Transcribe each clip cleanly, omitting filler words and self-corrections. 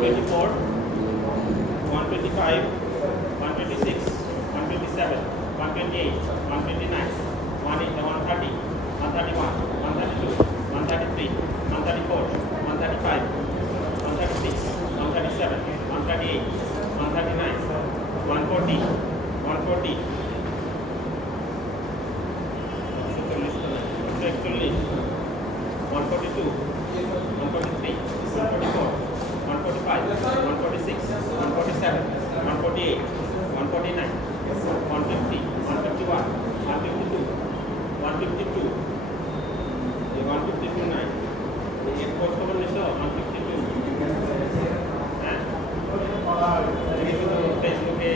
124, 125, 126, 127, 128, 129, 130, 131, 132, 133, 134, 135, 136, 137, 138, 139, 140, 140, 142, 143, 144, 145, 146, 147, 148, 149, 150, 151, 152, 152, 152 নাই এর খোঁজ খবর নিছো 152 হ্যাঁ এই শুধু ফেসবুকে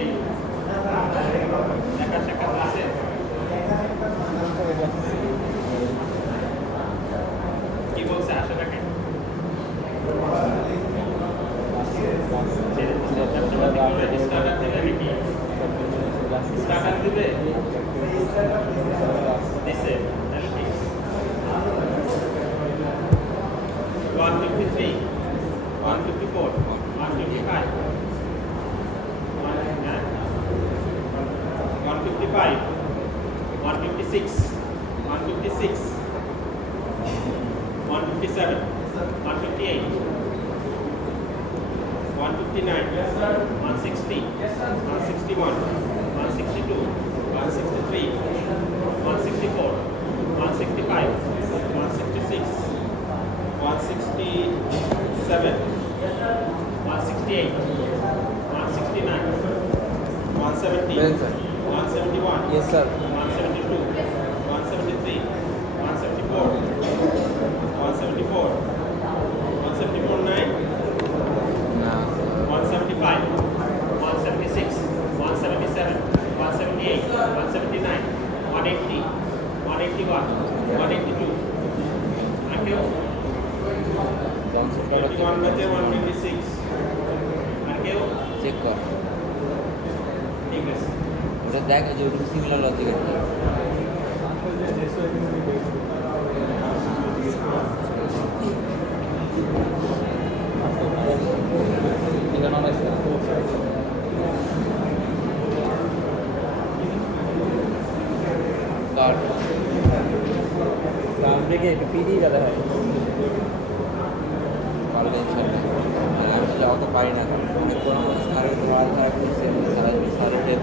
দেখা সাক্ষাৎ আছে কি বলছে আসে নাকি স্টার্টার দিবে নাকি স্টার্টার দিবে দিছে 153, 154, 155, 155, 156, 156, 157, 158, 159, 160, 161, 162, 163, 164, 165, 166, 167, 168, 169, 170, 171, Yes, sir. 172, 173, 174, 174, 174, 9, 175, 176, 177, 178, 179, 180, 181, 182. Thank you. 21 बचे 126 আর কেউ চেক কর ঠিক আছে ওটা দেখ যে ওটা সিমিলার লজিক আছে কাট কাট দেখে একটু পিডি দাদা হয় পারলে ইনশাল্লাহ আমি তো যাওয়া তো পারি না অনেক কোনো সারে তোমার খারাপ করছে সারে টেপ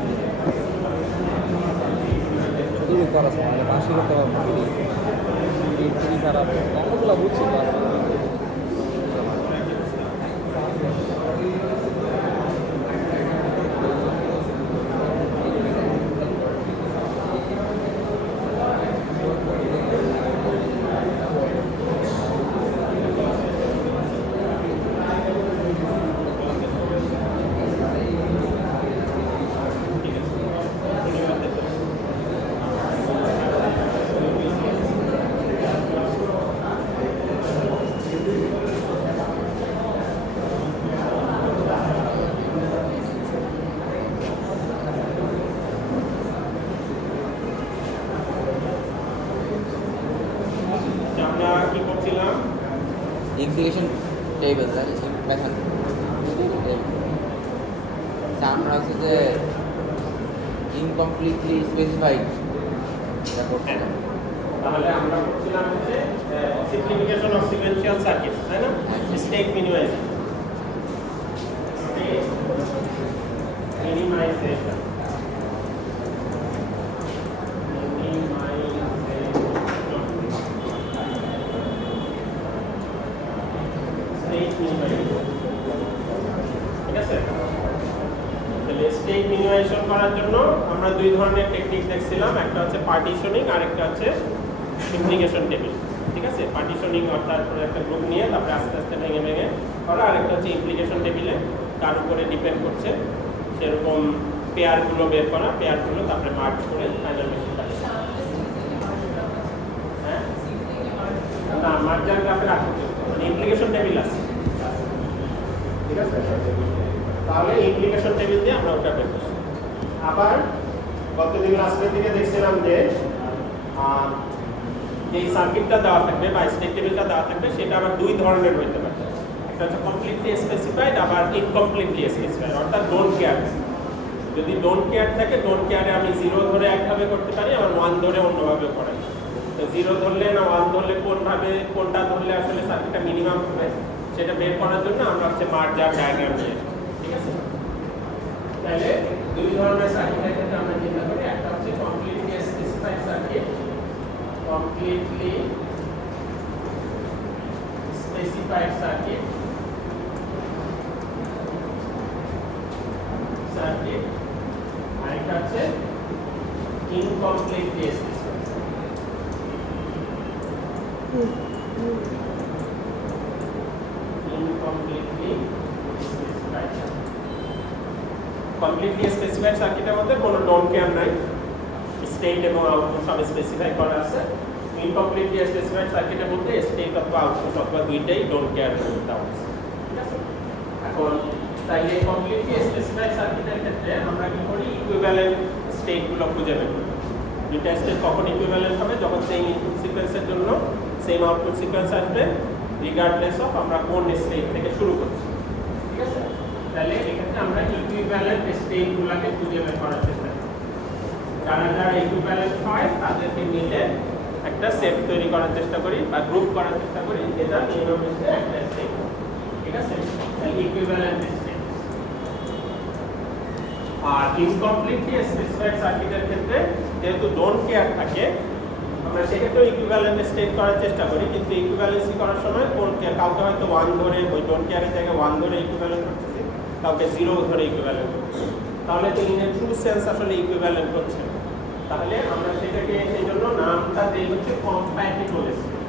শুধু করা সময় পাশে করতে পারবো পিডি খারাপ অনেকগুলো বুঝছি ইমপ্লিকেশন টেবিল মেথড আমরা হচ্ছে যে ইনকমপ্লিটলি স্পেসিফাইড এটা করতে তাহলে আমরা করছিলাম হচ্ছে সিম্পলিফিকেশন অফ সিকোয়েন্সিয়াল সার্কিট তাই না স্টেট মিনিমাইজেশন মিনিমাইজেশন ঠিক আছে তাহলে স্টেট মিনিমাইজেশন করার জন্য আমরা দুই ধরনের টেকনিক দেখছিলাম একটা হচ্ছে পার্টিশনিং আর একটা হচ্ছে ইমপ্লিকেশন টেবিল ঠিক আছে পার্টিশনিং অর্থাৎ একটা গ্রুপ নিয়ে তারপরে আস্তে আস্তে ভেঙে ভেঙে করা আর একটা হচ্ছে ইমপ্লিকেশন টেবিলে কার উপরে ডিপেন্ড করছে সেরকম পেয়ারগুলো বের করা পেয়ারগুলো তারপরে মার্ক করে ফাইনাল মেশিন হ্যাঁ না মার্জার গ্রাফে রাখতে মানে ইমপ্লিকেশন টেবিল আছে ঠিক আছে তাহলে ইমপ্লিকেশন টেবিল দিয়ে আমরা ওটা বের করছি আবার গতদিন লাস্টের দিকে দেখছিলাম যে যে সার্কিটটা দেওয়া থাকবে বা স্টেট টেবিলটা দেওয়া থাকবে সেটা আবার দুই ধরনের হইতে পারে একটা হচ্ছে কমপ্লিটলি স্পেসিফাইড, আবার ইনকমপ্লিটলি স্পেসিফাইড, অর্থাৎ ডোন্ট কেয়ার। যদি ডোন্ট কেয়ার থাকে, ডোন্ট কেয়ারে আমি 0 ধরে একভাবে করতে পারি, আবার 1 ধরে অন্যভাবেও করাই। তো 0 ধরলে না 1 ধরলে কোনটা ধরলে আসলে সার্কিটটা মিনিমাম হবে সেটা বের করার জন্য আমরা হচ্ছে মার্জার ডায়াগ্রাম নিয়ে এসেছি। ঠিক আছে? তাহলে দুই ধরনের সার্কিটের ক্ষেত্রে আমরা চিন্তা করি, একটা হচ্ছে completely specified circuit, completely specified circuit, আরেকটা হচ্ছে incompletely specified. Incompletely specified, completely specified সার্কিটের মধ্যে কোনো ডোন্ট কেয়ার নাই, স্টেট এবং আউটপুট সব স্পেসিফাই করা আছে। ইনকমপ্লিটলি স্পেসিফাইড সার্কিটের মধ্যে স্টেট অথবা আউটপুট অথবা দুইটাই ডোন্ট কেয়ার দেওয়া আছে। ঠিক আছে? এখন তাইলে কমপ্লিটলি স্পেসিফাইড সার্কিটের ক্ষেত্রে আমরা কি করি, ইকুইভ্যালেন্ট স্টেটগুলো খুঁজে বের করি। দুইটা স্টেট কখন ইকুইভ্যালেন্ট হবে, যখন সেম ইনপুট সিকোয়েন্সের জন্য সেম আউটপুট সিকোয়েন্স আসবে, রিগার্ডলেস অফ আমরা কোন স্টেট থেকে শুরু করছি। ঠিক আছে? তাহলে এক্ষেত্রে আমরা ইকুইভ্যালেন্ট স্টেটগুলোকে খুঁজে বের করার চেষ্টা করি। যারা ইকুইভ্যালেন্ট হয় তাদেরকে মিলে একটা সেট তৈরি করার চেষ্টা করি বা গ্রুপ করার চেষ্টা করি, যেটা নিয়ম হচ্ছে একটা স্টেট। ঠিক আছে? Equivalent state. আর ইনকমপ্লিটলি স্পেসিফাইড সার্কিটের ক্ষেত্রে যেহেতু ডোন্ট কেয়ার থাকে, আমরা সেক্ষেত্রে ইকুইভ্যালেন্ট স্টেট করার চেষ্টা করি, কিন্তু ইকুইভ্যালেন্সি করার সময় কাউকে হয়তো 1 ধরে ওই ডোন্ট কেয়ারের জায়গায় 1 ধরে ইকুইভ্যালেন্ট করতেছি, কাউকে 0 ধরে ইকুইভ্যালেন্ট করতেছি, তাহলে তো ইন এ ট্রু সেন্স আসলে ইকুইভ্যালেন্ট করছে। তাহলে আমরা সেটাকে এই জন্য নামটা দেই হচ্ছে কম্প্যাটিবল স্টেট।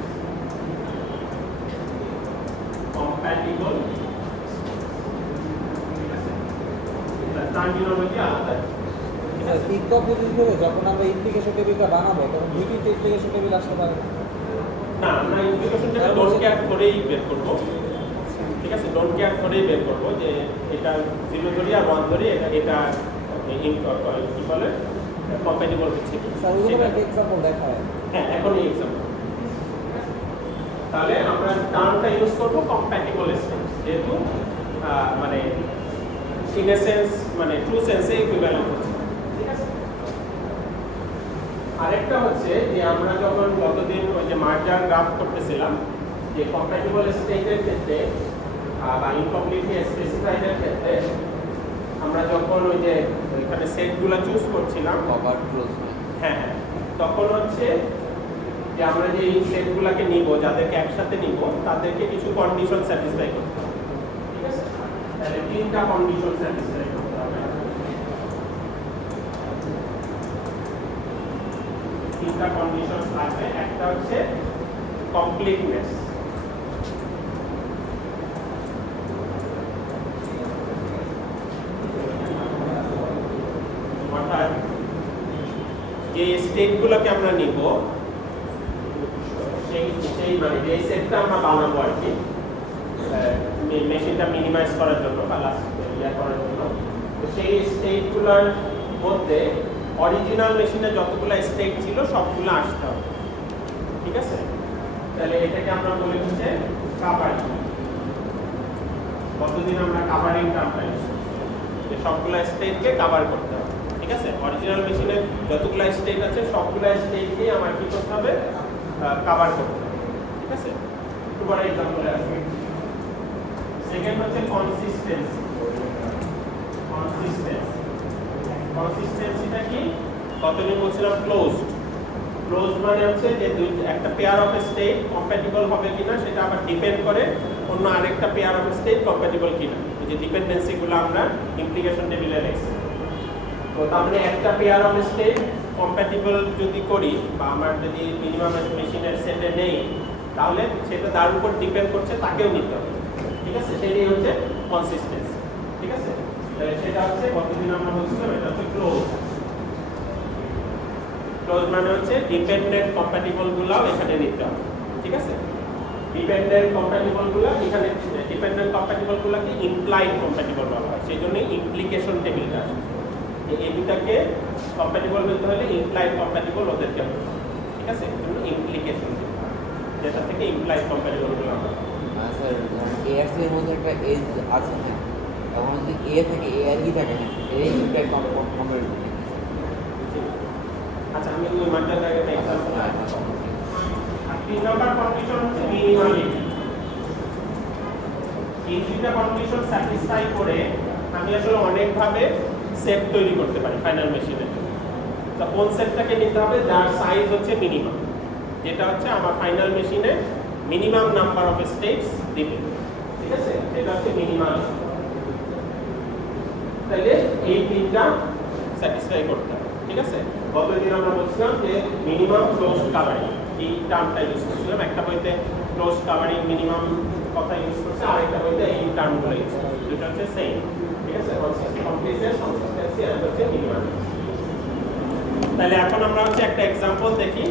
কম্প্যাটিবল টার্মিনোলজি আলাদা। যখন আমরা ইমপ্লিকেশন টেবিলটা বানাবো তখন দুইটি ইমপ্লিকেশন টেবিল আসতে পারে না, আমরা ইমপ্লিকেশন টেবিল ডোন্ট কেয়ার করেই বের করব। ঠিক আছে? ডোন্ট কেয়ার করেই বের করব যে এটা 0 ধরি আর 1 ধরি, এটা কি বলে কম্প্যাটিবল হচ্ছে কি। সেটা একটা এক্সাম্পল দেখা হয়। হ্যাঁ, এখন এই এক্সাম্পল। তাহলে আমরা টার্মটা ইউজ করব কম্প্যাটিবল স্টেট, যেহেতু মানে ইন এ সেন্স মানে ট্রু সেন্সে ইকুইভ্যালেন্ট হচ্ছে। ঠিক আছে? আরেকটা হচ্ছে যে আমরা যখন গতদিন ওই যে মার্জার গ্রাফ করতেছিলাম, যে কম্প্যাটিবল স্টেটের ক্ষেত্রে বা ইনকমপ্লিটলি স্পেসিফাইডের ক্ষেত্রে আমরা যখন ওই যে এখানে সেটগুলো চুজ করছিলাম, কভার ক্লোজ, হ্যাঁ, তখন হচ্ছে যে আমরা যে এই সেটগুলোকে নিব, যাদেরকে একসাথে নিব, তাদেরকে কিছু কন্ডিশন স্যাটিসফাই করতে হবে। ঠিক আছে? তাহলে 3টা কন্ডিশন স্যাটিসফাই করতে হবে। 3টা কন্ডিশন আছে। একটা হচ্ছে কমপ্লিটনেস, অর্থাৎ যে স্টেটগুলোকে আমরা নিব সেই মানে যে সেটটা আমরা বানাবো আর কি, মেশিনটা মিনিমাইজ করার জন্য বা করার জন্য, তো সেই স্টেটগুলোর মধ্যে অরিজিনাল মেশিনে যতগুলো স্টেট ছিল সবগুলো আসতে হবে। ঠিক আছে? তাহলে এটাকে আমরা বলি হচ্ছে কাভারিং। কতদিন আমরা কাভারিং টার্মটা ইউজ করি, যে সবগুলো স্টেটকে কভার করতে হবে। ঠিক আছে? অরিজিনাল মেশিনে যতগুলো স্টেট আছে সবগুলো স্টেটকেই আমার কি করতে হবে, কভার করতে হবে। ঠিক আছে? একটু বড় এক্সাম্পল আসবে। সেকেন্ড হচ্ছে কনসিস্টেন্সি। কনসিস্টেন্সিটা কি? কতদিন বলছিলাম ক্লোজড। ক্লোজড মানে হচ্ছে যে একটা পেয়ার অফ স্টেট কম্প্যাটিবল হবে কিনা সেটা আবার ডিপেন্ড করে অন্য আরেকটা পেয়ার অফ স্টেট কম্প্যাটিবল কিনা। এই যে ডিপেন্ডেন্সিগুলো আমরা ইমপ্লিকেশন টেবিলে লিখছি। তো তার মানে একটা পেয়ার অফ স্টেট কম্প্যাটিবল যদি করি বা আমার যদি মিনিমাম মেশিনের সেটে নেই, তাহলে সেটা তার উপর ডিপেন্ড করছে, তাকেও নিতে হবে। ঠিক আছে? সেটাই হচ্ছে কনসিস্টেন্সি। ঠিক আছে? তাহলে সেটা হচ্ছে কতদিন আমরা বলছিলাম, এটা হচ্ছে ক্লোজ। ক্লোজ মানে হচ্ছে ডিপেন্ডেন্ট কম্প্যাটিবল গুলাও এখানে নিতে হবে। ঠিক আছে? ডিপেন্ডেন্ট কম্প্যাটিবল গুলো এখানে, ডিপেন্ডেন্ট কম্প্যাটিবল গুলোকে ইমপ্লাইড কম্প্যাটিবল বলা হয়, সেই জন্য ইমপ্লিকেশন টেবিলটা আসে। এই দুটাকে কম্প্যাটিবল বলতে হলে ইমপ্লাইড কম্প্যাটিবল ওদেরকে হবে। ঠিক আছে? এই জন্য ইমপ্লিকেশন, যেটা থেকে ইমপ্লাইড কম্প্যাটিবল গুলো হবে। স্যার এর এর মধ্যে একটা এজ আছে না, তখন যদি এ থাকে এ আর ই থাকে না, এই দুটাই কমপ্লিট করতে। আচ্ছা আমি ওই মানটার একটা এক্সাম্পল আর 3 নাম্বার কন্ডিশন হচ্ছে মিনিমালিটি। এই দুইটা কন্ডিশন স্যাটিসফাই করে আমি আসলে অনেকভাবে সেট তৈরি করতে পারি ফাইনাল মেশিনের জন্য। তো কোন সেটটাকে নিতে হবে যার সাইজ হচ্ছে মিনিমাম, যেটা হচ্ছে আমার ফাইনাল মেশিনে মিনিমাম নাম্বার অফ স্টেটস দিবে, ঠিক আছে? এটা হচ্ছে মিনিমাম। তাহলে এই তিনটা স্যাটিসফাই করতে হবে, ঠিক আছে? গতদিন আমরা বলছিলাম যে মিনিমাম ক্লোজড কাভারিং, এই টার্মটা ইউজ করছিলাম। একটা বইতে ক্লোজড কাভারিং মিনিমাম কথা ইউজ করছে, আরেকটা বইতে এই টার্মগুলো ইউজ করছে। দুটো হচ্ছে সেম, ঠিক আছে? কমপ্লিটনেস, কনসিস্টেন্সি আর হচ্ছে মিনিমাম। তাহলে এখন আমরা হচ্ছে একটা এক্সাম্পল দেখি,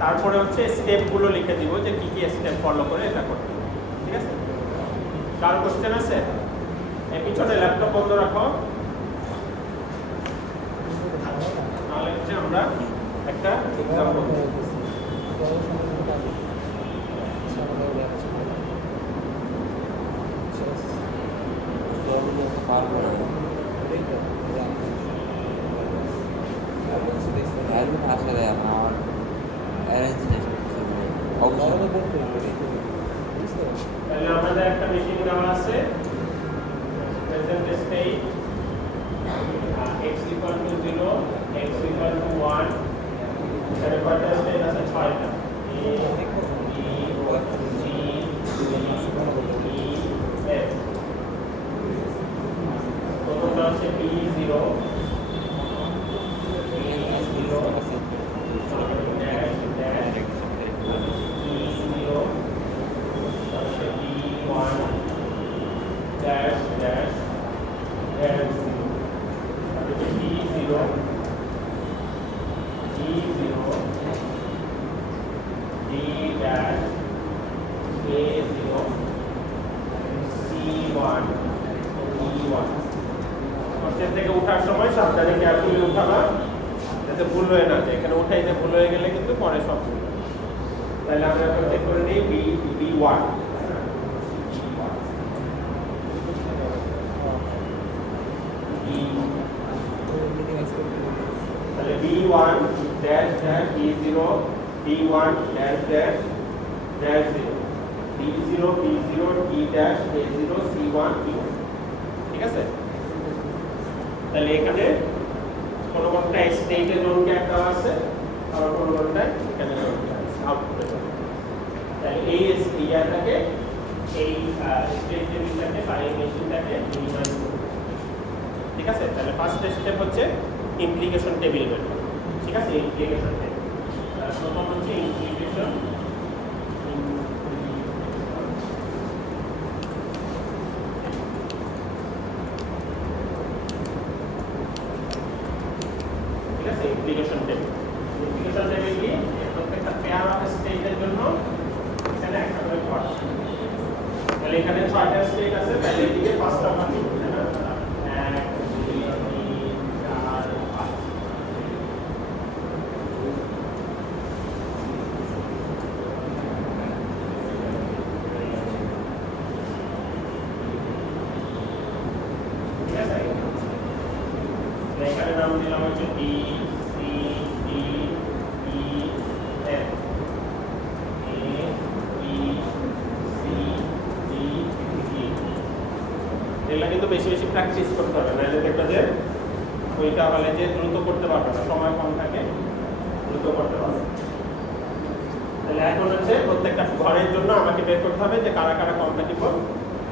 তারপরে হচ্ছে স্টেপগুলো লিখে দিব যে কি কি স্টেপ ফলো করে এটা করতে হবে, ঠিক আছে? কার কোশ্চেন আছে? এই পিছনে ল্যাপটপ বন্ধ রাখো, তাহলে হচ্ছে আমরা একটা এক্সাম্পল পারবো না, আসলে আমার অ্যারেঞ্জ তাহলে আমাদের একটা মেশিন দেওয়া আছে present state x equal to 0 x equal to 1 এর কয়টা স্টেট আছে? 6টা। a b c d e f। প্রথমটা হচ্ছে b0 থেকে উঠার সময় সাবধানে কেয়ারফুলি উঠাবা যাতে ভুল হয়ে না যায়। এখানে উঠাইতে ভুল হয়ে গেলে কিন্তু পরে সব ভুল। তাহলে আমরা এখন চেক করে নিই B1 তাহলে B1 dash dash B0 B1 dash dash dash 0 B0 B0 D dash A0 C1 B1, ঠিক আছে? তাহলে এখানে কোনো কোনটা স্টেটের জোন গ্যাপ দেওয়া আছে, আবার কোনো কোনটা এখানে জোন গ্যাপ আছে আউটপুটে। তাহলে এই ইয়াটাকে এই স্টেট টেবিলটাকে বা এই মেশিনটাকে মিনিমাইজ করতে, ঠিক আছে? তাহলে ফার্স্ট স্টেপ হচ্ছে ইমপ্লিকেশন টেবিল বের করা, ঠিক আছে? ইমপ্লিকেশন টেবিল প্রথম হচ্ছে implication implication table. Implication table কি? প্রত্যেকটা পেয়ার অফ স্টেটের জন্য এখানে একটা করে ঘর। তাহলে এখানে 6টা স্টেট আছে, তাহলে এদিকে 5টা ঘর দিব, তাই না? 1 2 3 4 5। ঠিক আছে? এখানে নাম দিলাম হচ্ছে B C D E F A B C D E। এগুলা কিন্তু বেশি বেশি প্র্যাকটিস করতে হবে, নাহলে দেখবে যে ওইটা হলে যে দ্রুত করতে পারবে না, সময় কম থাকে, দ্রুত করতে পারবে। তাহলে এখন হচ্ছে প্রত্যেকটা ঘরের জন্য আমাকে বের করতে হবে যে কারা কারা কম্প্যাটিবল,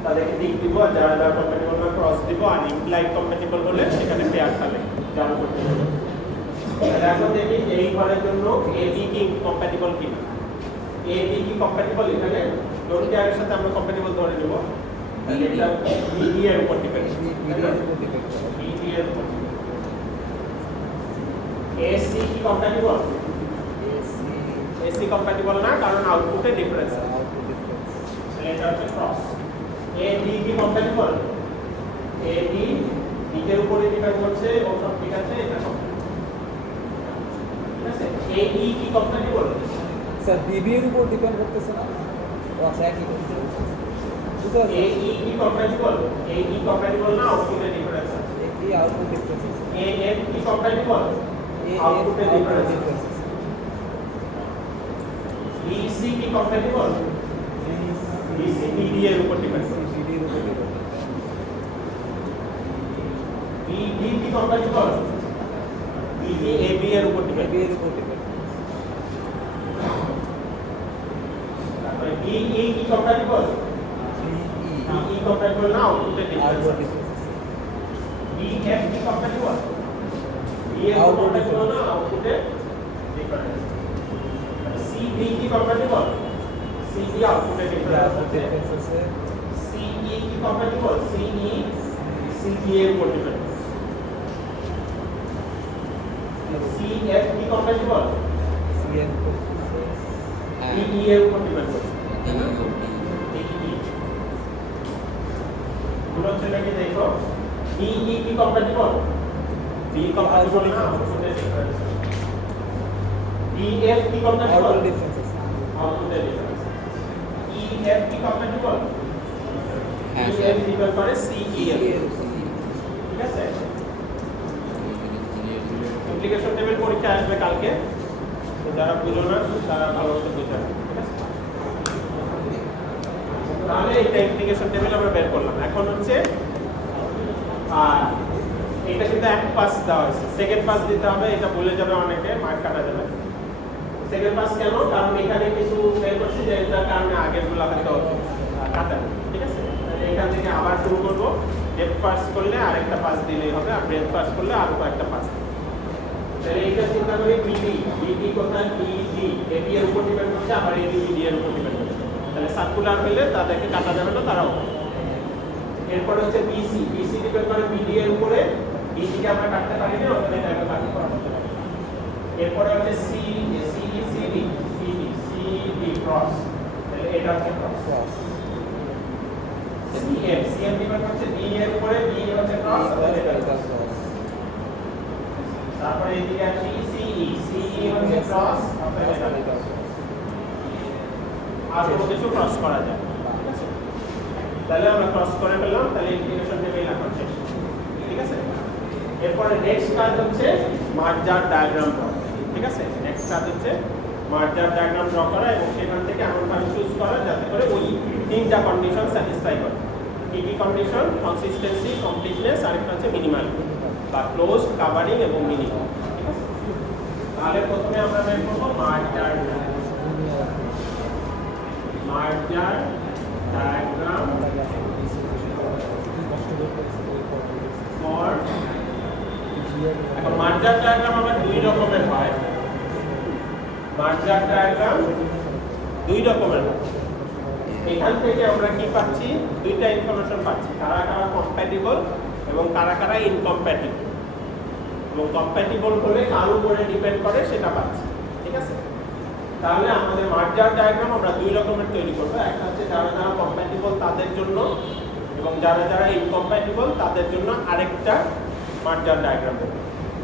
তাদেরকে টিক দিব, আর যারা যারা কম্প্যাটিবল না ক্রস দিব, আর ইমপ্লাইড কম্প্যাটিবল হলে সেখানে পেয়ারটা জাম করতে হবে। তাহলে এখন দেখি যে এই ঘরের জন্য AB কি কম্প্যাটিবল কিনা। AB কি কম্প্যাটিবল, এখানে ডোন্ট কেয়ারের সাথে আমরা কম্প্যাটিবল ধরে নেব। তাহলে এটা BD এর উপর ডিপেন্ড করবে, BD এর উপর। AC কি কম্প্যাটিবল? AC কম্প্যাটিবল না, কারণ আউটপুটে ডিফারেন্স আছে। তাহলে এটা হচ্ছে ক্রস। AD কি কম্প্যাটিবল? AD দিকের উপরে ডিপেন্ড করছে, ও সব ঠিক আছে, এটা কম্প্যাটিবল, ঠিক আছে? AE কি কম্প্যাটিবল? স্যার BB এর উপর ডিপেন্ড করতেছে না, ও আচ্ছা একই করছে। এ ই কি কম্প্যাটিবল? এ ই কম্প্যাটিবল না আউটপুটে ডিফারেন্স আছে। এই আউটপুট ডিফারেন্স এ এফ কি কম্প্যাটিবল? আউটপুটে ডিফারেন্স আছে। বি সি কি compatible? B C B D এর উপর ডিপেন্ড করে। সিডির উপর ডিপেন্ড বি ডি কি compatible? B D A B এর উপর ডিপেন্ড করে এর উপর ডিপেন্ড তারপরে বি ই কি কম্প্যাটিবল? বি ই কম্প্যাটিবল না আউটপুটে ডিফারেন্স আউটপুট আছে। ডিফারেন্স বি এফ কি কম্প্যাটিবল? বি এর Output কম্প্যাটিবল না difference. আউটপুটে ডিফারেন্স। সি ডি কি কম্প্যাটিবল? সি ডি আউটপুটে ডিফারেন্স আউটপুট আছে। ডিফারেন্স আছে সি ই কি compatible? C E C D এর উপর ডিপেন্ড। সি এফ কি কম্প্যাটিবল? সিএফ হ্যাঁ বি ই এর উপর ডিপেন্ড করে। ডি ও ডি গুলো হচ্ছে নাকি দেখো বি ই কি কম্প্যাটিবল? বি কম্প্যাটিবল না আউটপুটে ডিফারেন্স। বি এফ কি কম্প্যাটিবল? আউটপুট ডিফারেন্স আছে আউটপুটে ডিফারেন্স। ই এফ কি কম্প্যাটিবল? হ্যাঁ ই স্যার এফ ডিপেন্ড করে সি ই এর। ঠিক আছে? অ্যাপ্লিকেশন টেবিল পরীক্ষা আসবে কালকে। তো যারা বুঝো না তারা ভালো মতো বুঝে নেবে। ঠিক আছে? তাহলে এটা অ্যাপ্লিকেশন টেবিল আমরা বের করলাম। এখন হচ্ছে এটা কিন্তু এক পাস দেওয়া হয়েছে, সেকেন্ড পাস দিতে হবে। এটা ভুলে যাবে অনেকে, মার্ক কাটা যাবে। সেকেন্ড পাস কেন? কারণ এখানে কিছু বের করছি যে এটার কারণে আগের গুলো হয়তো কাটাবে। ঠিক আছে? তাহলে এখান থেকে আবার শুরু করবো। ডেপ্থ ফার্স্ট করলে আরেকটা পাস দিলেই হবে, আর ব্রেথ ফার্স্ট করলে আরো কয়েকটা পাস। তাহলে এইটা চিন্তা করি বিডি, বিডি কোথায়? বিডি এবি এর উপর ডিপেন্ড করছে, আবার এবি বিডি এর উপর ডিপেন্ড করছে। তাহলে সার্কুলার হলে তাদেরকে কাটা যাবে না, তারাও। এরপর হচ্ছে বিসি, বিসি ডিপেন্ড করে বিডি এর উপরে। বিডি কে আমরা কাটতে পারি না, ওখানে এটাকে কাটতে পারবো। এরপর হচ্ছে সি, সিই সিডি, সিডি সিডি ক্রস। তাহলে এটা হচ্ছে ক্রস। সিএফ, সিএফ ডিপেন্ড করছে বি এর উপরে, বি হচ্ছে ক্রস, তাহলে এটা ক্রস। তারপরে এদিকে আসি সিই, সিই হচ্ছে ক্রস, তাহলে এটা ক্রস। আর কোনো কিছু ক্রস করা যায়। ঠিক আছে? তাহলে আমরা ক্রস করে ফেললাম। তাহলে ইন্টিগ্রেশন টেবিল এখন শেষ। ঠিক আছে? এরপরে নেক্সট কাজ হচ্ছে মার্জার ডায়াগ্রাম ড্র। ঠিক আছে? নেক্সট কাজ হচ্ছে মার্জার ডায়াগ্রাম ড্র করা এবং সেখান থেকে এমন ভাবে চুজ করা যাতে করে ওই তিনটা কন্ডিশন স্যাটিসফাই করে। কি কি কন্ডিশন? কনসিস্টেন্সি, কমপ্লিটনেস, আর একটা হচ্ছে মিনিমাল বা ক্লোজ, কভারিং এবং মিনিমাম। ঠিক আছে? তাহলে প্রথমে আমরা বের করব মার্জার ডায়াগ্রাম ফর। এখন মার্জার ডায়াগ্রাম আবার দুই রকমের হয়। মার্জার ডায়াগ্রাম দুই রকমের হয়। এখান থেকে আমরা কি পাচ্ছি? দুইটা ইনফরমেশন পাচ্ছি, কারা কারা কম্প্যাটিবল এবং কারা কারা ইনকম্প্যাটিবল। এবং কম্প্যাটিবল হলে কার উপরে ডিপেন্ড করে সেটা পাচ্ছি। ঠিক আছে? তাহলে আমাদের মার্জার ডায়াগ্রাম আমরা দুই রকমের তৈরি করব। একটা হচ্ছে যারা যারা কম্প্যাটিবল তাদের জন্য, এবং যারা যারা ইনকম্প্যাটিবল তাদের জন্য আরেকটা মার্জার ডায়াগ্রাম দেব।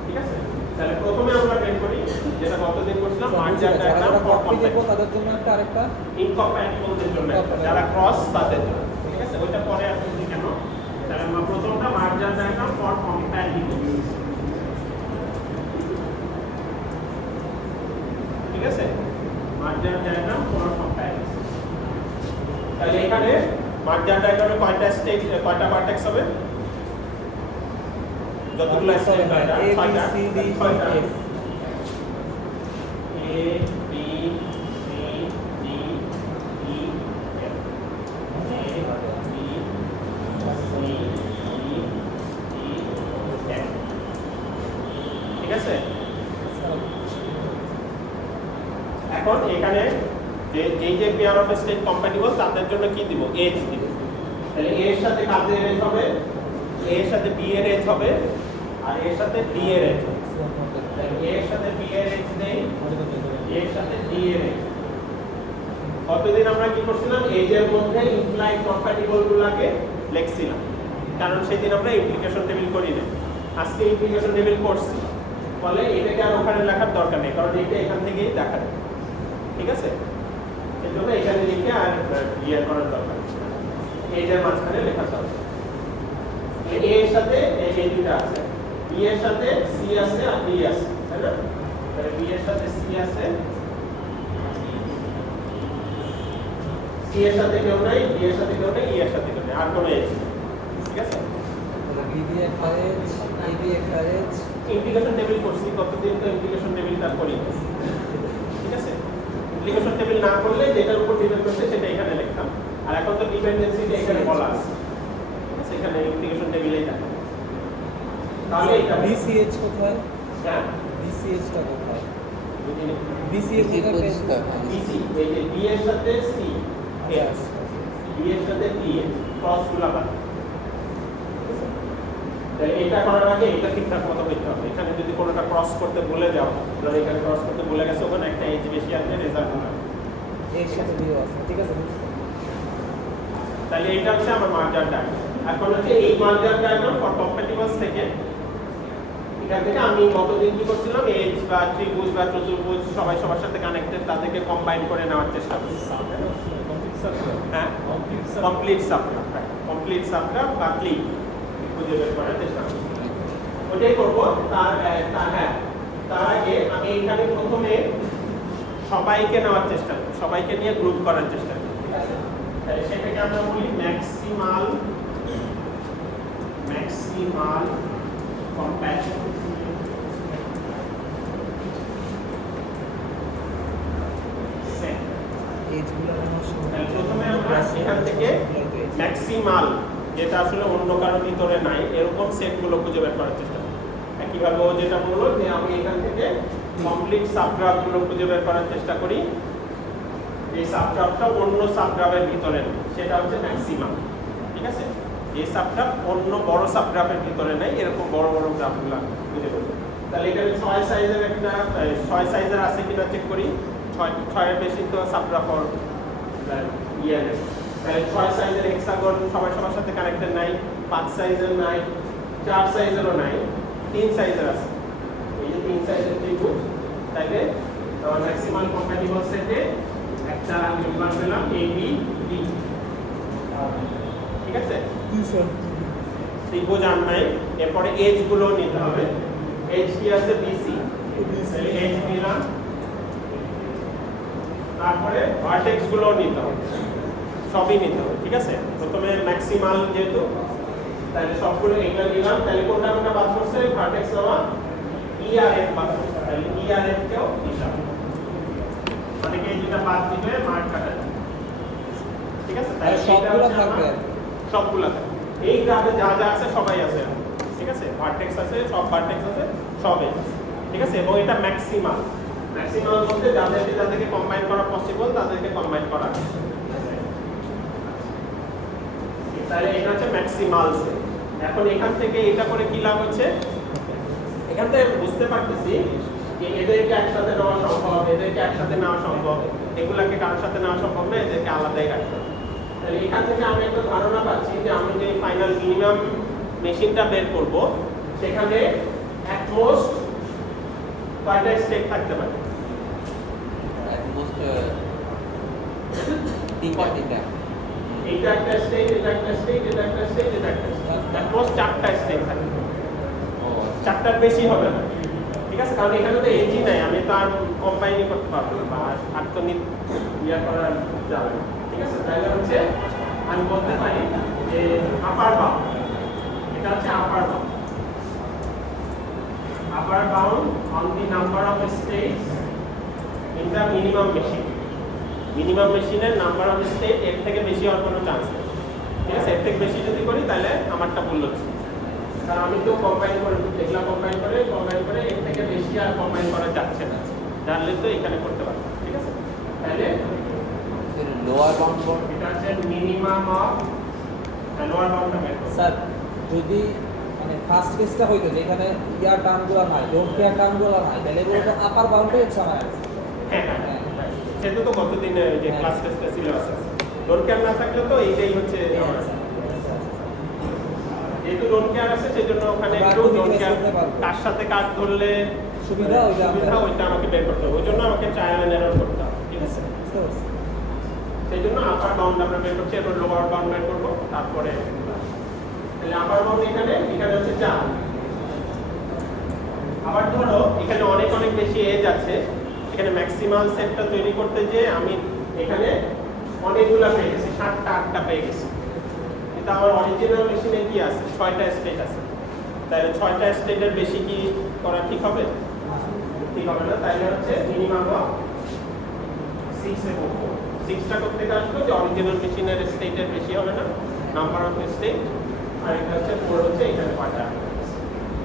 ঠিক আছে? তাহলে প্রথমে আমরা বের করি যেটা গতদিন করছিলাম, মার্জার ডায়াগ্রাম ফর কম্প্যাটিবল। তাদের জন্য একটা আরেকটা ইনকম্প্যাটিবলদের জন্য একটা, যারা ক্রস তাদের জন্য। ঠিক আছে? ওইটা পরে আসছে কেন? তাহলে আমরা প্রথমটা মার্জার ডায়াগ্রাম ফর কম্প্যাটিবল। ঠিক আছে? মার্জার ডায়াগ্রাম ফর কম্প্যাটিবল। তাহলে এখানে মার্জার ডায়াগ্রামে কয়টা স্টেজ, কয়টা ভার্টেক্স হবে? যতগুলো স্টেজ কয়টা? ছয়টা। ছয়টা। A B C D E F. A B C D E F. ঠিক আছে? এখন এখানে যে পেয়ার অফ স্টেট কম্প্যাটিবল তাদের জন্য কি দিব? এজ দিব। তাহলে এ এর সাথে কাদের এজ হবে? এ এর সাথে বি এর এজ হবে, আর এর সাথে ডি এর এজ হবে। তাহলে এ এর সাথে বি এর এজ নেই, এর সাথে ডি এর এজ। কতদিন আমরা কি করছিলাম? এজ এর মধ্যে ইমপ্লাইড কম্প্যাটিবল গুলোকে লিখছিলাম, কারণ সেদিন আমরা ইমপ্লিকেশন টেবিল করি না। আজকে ইমপ্লিকেশন টেবিল করছি, ফলে এটাকে আর ওখানে লেখার দরকার নেই, কারণ এটা এখান থেকেই দেখা যায়। ঠিক আছে? এজন্য এখানে লিখে আর ইয়ে করার দরকার নেই। এজ এর মাঝখানে লেখা থাকবে। এ এর সাথে এই দুটো আছে, বি এর সাথে সি আছে আর ডি আছে, তাই না? তাহলে বি এর সাথে সি আছে, সি এর সাথে কেউ নাই, ডি এর সাথে কেউ নাই, ই এর সাথে কেউ নাই, আর কোনো এজ নেই। ঠিক আছে? বিবি একটা এজ, এবি একটা এজ। ইন্টিগ্রেশন টেবিল করছি, কতদিন তো ইন্টিগ্রেশন টেবিলটা করি। ঠিক আছে? ইন্টিগ্রেশন টেবিল না করলে যেটার উপর ডিপেন্ড করছে সেটা এখানে লিখতাম, আর এখন তো ডিপেন্ডেন্সিটা এখানে বলা আছে। ঠিক আছে? এখানে ইন্টিগ্রেশন টেবিলেই থাকে। তাহলে এটা বিসিএইচ কোথায়? হ্যাঁ, বিসিএইচ টা কোথায়? বুঝিনি। বিসিএইচ কোথায়? বিসি এই যে বি এর সাথে সি, Yes. বি এর সাথে ডি এর ক্রসগুলো বাদ। তাহলে এটা করার আগে এটা ঠিকঠাক মতো করতে হবে। এখানে যদি কোনোটা ক্রস করতে ভুলে যাও, ধরো এখানে ক্রস করতে ভুলে গেছে, ওখানে একটা এজ বেশি আসলে রেজাল্ট হবে। এর সাথে বিও আছে। ঠিক আছে, বুঝছি। তাহলে এটা হচ্ছে আমার মার্জার ডায়াগ্রাম। এখন হচ্ছে এই মার্জার ডায়াগ্রাম ফর কম্প্যাটিবলস থেকে এখান থেকে আমি গতদিন কি করছিলাম, এজ বা ত্রিভুজ বা চতুর্ভুজ সবাই সবার সাথে কানেক্টেড, তাদেরকে কম্বাইন করে নেওয়ার চেষ্টা করছি। হ্যাঁ, কমপ্লিট সাবগ্রাফ, কমপ্লিট সাবগ্রাফ বা ক্লিক খুঁজে বের করার চেষ্টা করছি। ওটাই করবো। তার আগে আমি এখানে প্রথমে সবাইকে নেওয়ার চেষ্টা করি, সবাইকে নিয়ে গ্রুপ করার চেষ্টা করি। ঠিক আছে? তাহলে সেটাকে আমরা বলি ম্যাক্সিমাল কম্প্যাশন। এজগুলো তাহলে প্রথমে আমরা এখান থেকে ম্যাক্সিমাল, যেটা আসলে অন্য কারো ভিতরে নাই, এরকম সেটগুলো খুঁজে বের করার চেষ্টা করি। একইভাবে ও যেটা বললো যে আমি এখান থেকে কমপ্লিট সাবগ্রাফগুলো খুঁজে বের করার চেষ্টা করি, এই সাবগ্রাফটা অন্য সাবগ্রাফের ভিতরে নেই, সেটা হচ্ছে ম্যাক্সিমাম। ঠিক আছে? এই সাবগ্রাফ অন্য বড় সাবগ্রাফের ভিতরে নেই, এরকম বড় বড় গ্রাফগুলো খুঁজে বের করি। তাহলে এখানে 6 সাইজের একটা 6 সাইজের আছে কিনা চেক করি। 6 এর বেশি তো সাবগ্রাফ আর ইয়ে নেই। তাহলে 6 সাইজের হেক্সাগন সবার সাথে কানেক্টেড নাই, 5 সাইজের নাই, 4 সাইজেরও নাই, 3 সাইজের আছে। এই যে 3 সাইজের ত্রিভুজ, তাহলে ম্যাক্সিমাল কম্প্যাটিবল সেটে একটা নাম্বার পেলাম এ বি ডি। ঠিক আছে? ত্রিভুজ আর নাই। এরপরে এজ গুলো নিতে হবে। এজ কি আছে? বিসি। তাহলে এজ নিলাম। তারপরে ভার্টেক্স গুলো নিতে হবে, সবই নিতে হবে। ঠিক আছে? প্রথমে ম্যাক্সিমাল যেহেতু, তাহলে সবগুলো এগুলো নিলাম। তাহলে কোনটা কোনটা বাদ করছে? ভার্টেক্স নেওয়া, ই আর এফ বাদ করছে। তাহলে ই আর এফ কেও হিসাব, মানে কি যেটা বাদ দিবে মার্ক কাটা যাবে। ঠিক আছে? তাহলে সবগুলো থাকবে, সবগুলো থাকবে। এই গ্রাফে যা যা আছে সবাই আছে। ঠিক আছে? ভার্টেক্স আছে, সব ভার্টেক্স আছে, সবই আছে। ঠিক আছে? এবং এটা ম্যাক্সিমাল। ম্যাক্সিমাল বলতে যাদেরকে কম্বাইন করা পসিবল তাদেরকে কম্বাইন করা। তাহলে এটা হচ্ছে ম্যাক্সিমাল সেট। এখন এখান থেকে এটা করে কি লাভ হচ্ছে? এখান থেকে বুঝতে পারতেছি যে এদেরকে একসাথে নেওয়া সম্ভব, এদেরকে একসাথে নেওয়া সম্ভব, এগুলাকে কারোর সাথে নেওয়া সম্ভব না, এদেরকে আলাদাই রাখতে হবে। তাহলে এখান থেকে আমি একটা ধারণা পাচ্ছি যে আমি যে ফাইনাল মিনিমাম মেশিনটা বের করব, সেখানে অ্যাট মোস্ট কয়টা স্টেপ থাকতে পারে? মোস্ট তিনটা। এইটা একটা স্টেজ, এটা একটা স্টেজ, এটা একটা স্টেজ, এটা একটা স্টেজ। অ্যাট মোস্ট 4টা স্টেপ থাকবে। 4টার বেশি হবে না। ঠিক আছে? কারণ এখানে তো এজি নাই, আমি তো আর কম্বাইনই করতে পারবো না, বা আর তো ইয়া করা যাবে না। ঠিক আছে? তাহলে হচ্ছে আমি বলতে পারি যে আপার বাউন্ড, এটা হচ্ছে আপার bound. Upper bound on the number of stage in the minimum machine. Minimum মেশিনের নাম্বার অফ স্টেজ এর থেকে বেশি হওয়ার কোনো চান্স নেই। ঠিক আছে? এর থেকে বেশি যদি করি তাহলে আমারটা ভুল হচ্ছে, কারণ আমি তো কম্বাইন করে এগুলা কম্বাইন করে এর থেকে বেশি আর কম্বাইন করা যাচ্ছে না। জানলে তো এখানে করতে পারবো। ঠিক আছে? তাহলে লোয়ার বাউন্ড এটা হচ্ছে মিনিমাম অফ লোয়ার বাউন্ডটা বের করব। স্যার যদি মানে ফার্স্ট কেসটা হইতো যেখানে ইয়ার টার্মগুলো নাই, ডোন্ট কেয়ার টার্মগুলো নাই, তাহলে এগুলো তো আপার বাউন্ডে ছাড়া আছে। হ্যাঁ হ্যাঁ, সেটা তো গতদিন যে ক্লাস টেস্টে সিলেবাস আছে। ডোন্ট কেয়ার না থাকলে তো এইটাই হচ্ছে আমার, যেহেতু ডোন্ট কেয়ার আছে সেজন্য ওখানে একটু ডোন্ট কেয়ার কার সাথে কাজ ধরলে সুবিধা ওইটা আমাকে বের করতে হবে। ওই জন্য আমাকে ট্রায়াল এন্ড এরর করতে হবে। ঠিক আছে? সেই জন্য আপার বাউন্ড আমরা বের করছি, এরপর লোয়ার বাউন্ড বের করবো, তারপরে তাহলে আপার বাউন্ড এখানে হচ্ছে 4। আবার ধরো এখানে অনেক অনেক বেশি এজ আছে, এখানে ম্যাক্সিমাল সেটটা তৈরি করতে যে আমি এখানে অনেকগুলা পেয়ে গেছি, 7টা 8টা পেয়ে গেছি, কিন্তু আমার অরিজিনাল মেশিনে কি আছে 6টা স্টেট আছে। তাহলে 6টা স্টেটের বেশি কি করা ঠিক হবে? ঠিক হবে না। তাহলে হচ্ছে মিনিমাম অফ 6 এবং 4। 6টা করতে আসলো যে অরিজিনাল মেশিনের স্টেটের বেশি হবে না, নাম্বার অফ স্টেট, আর এটা হচ্ছে 4 হচ্ছে এখানে 5টা।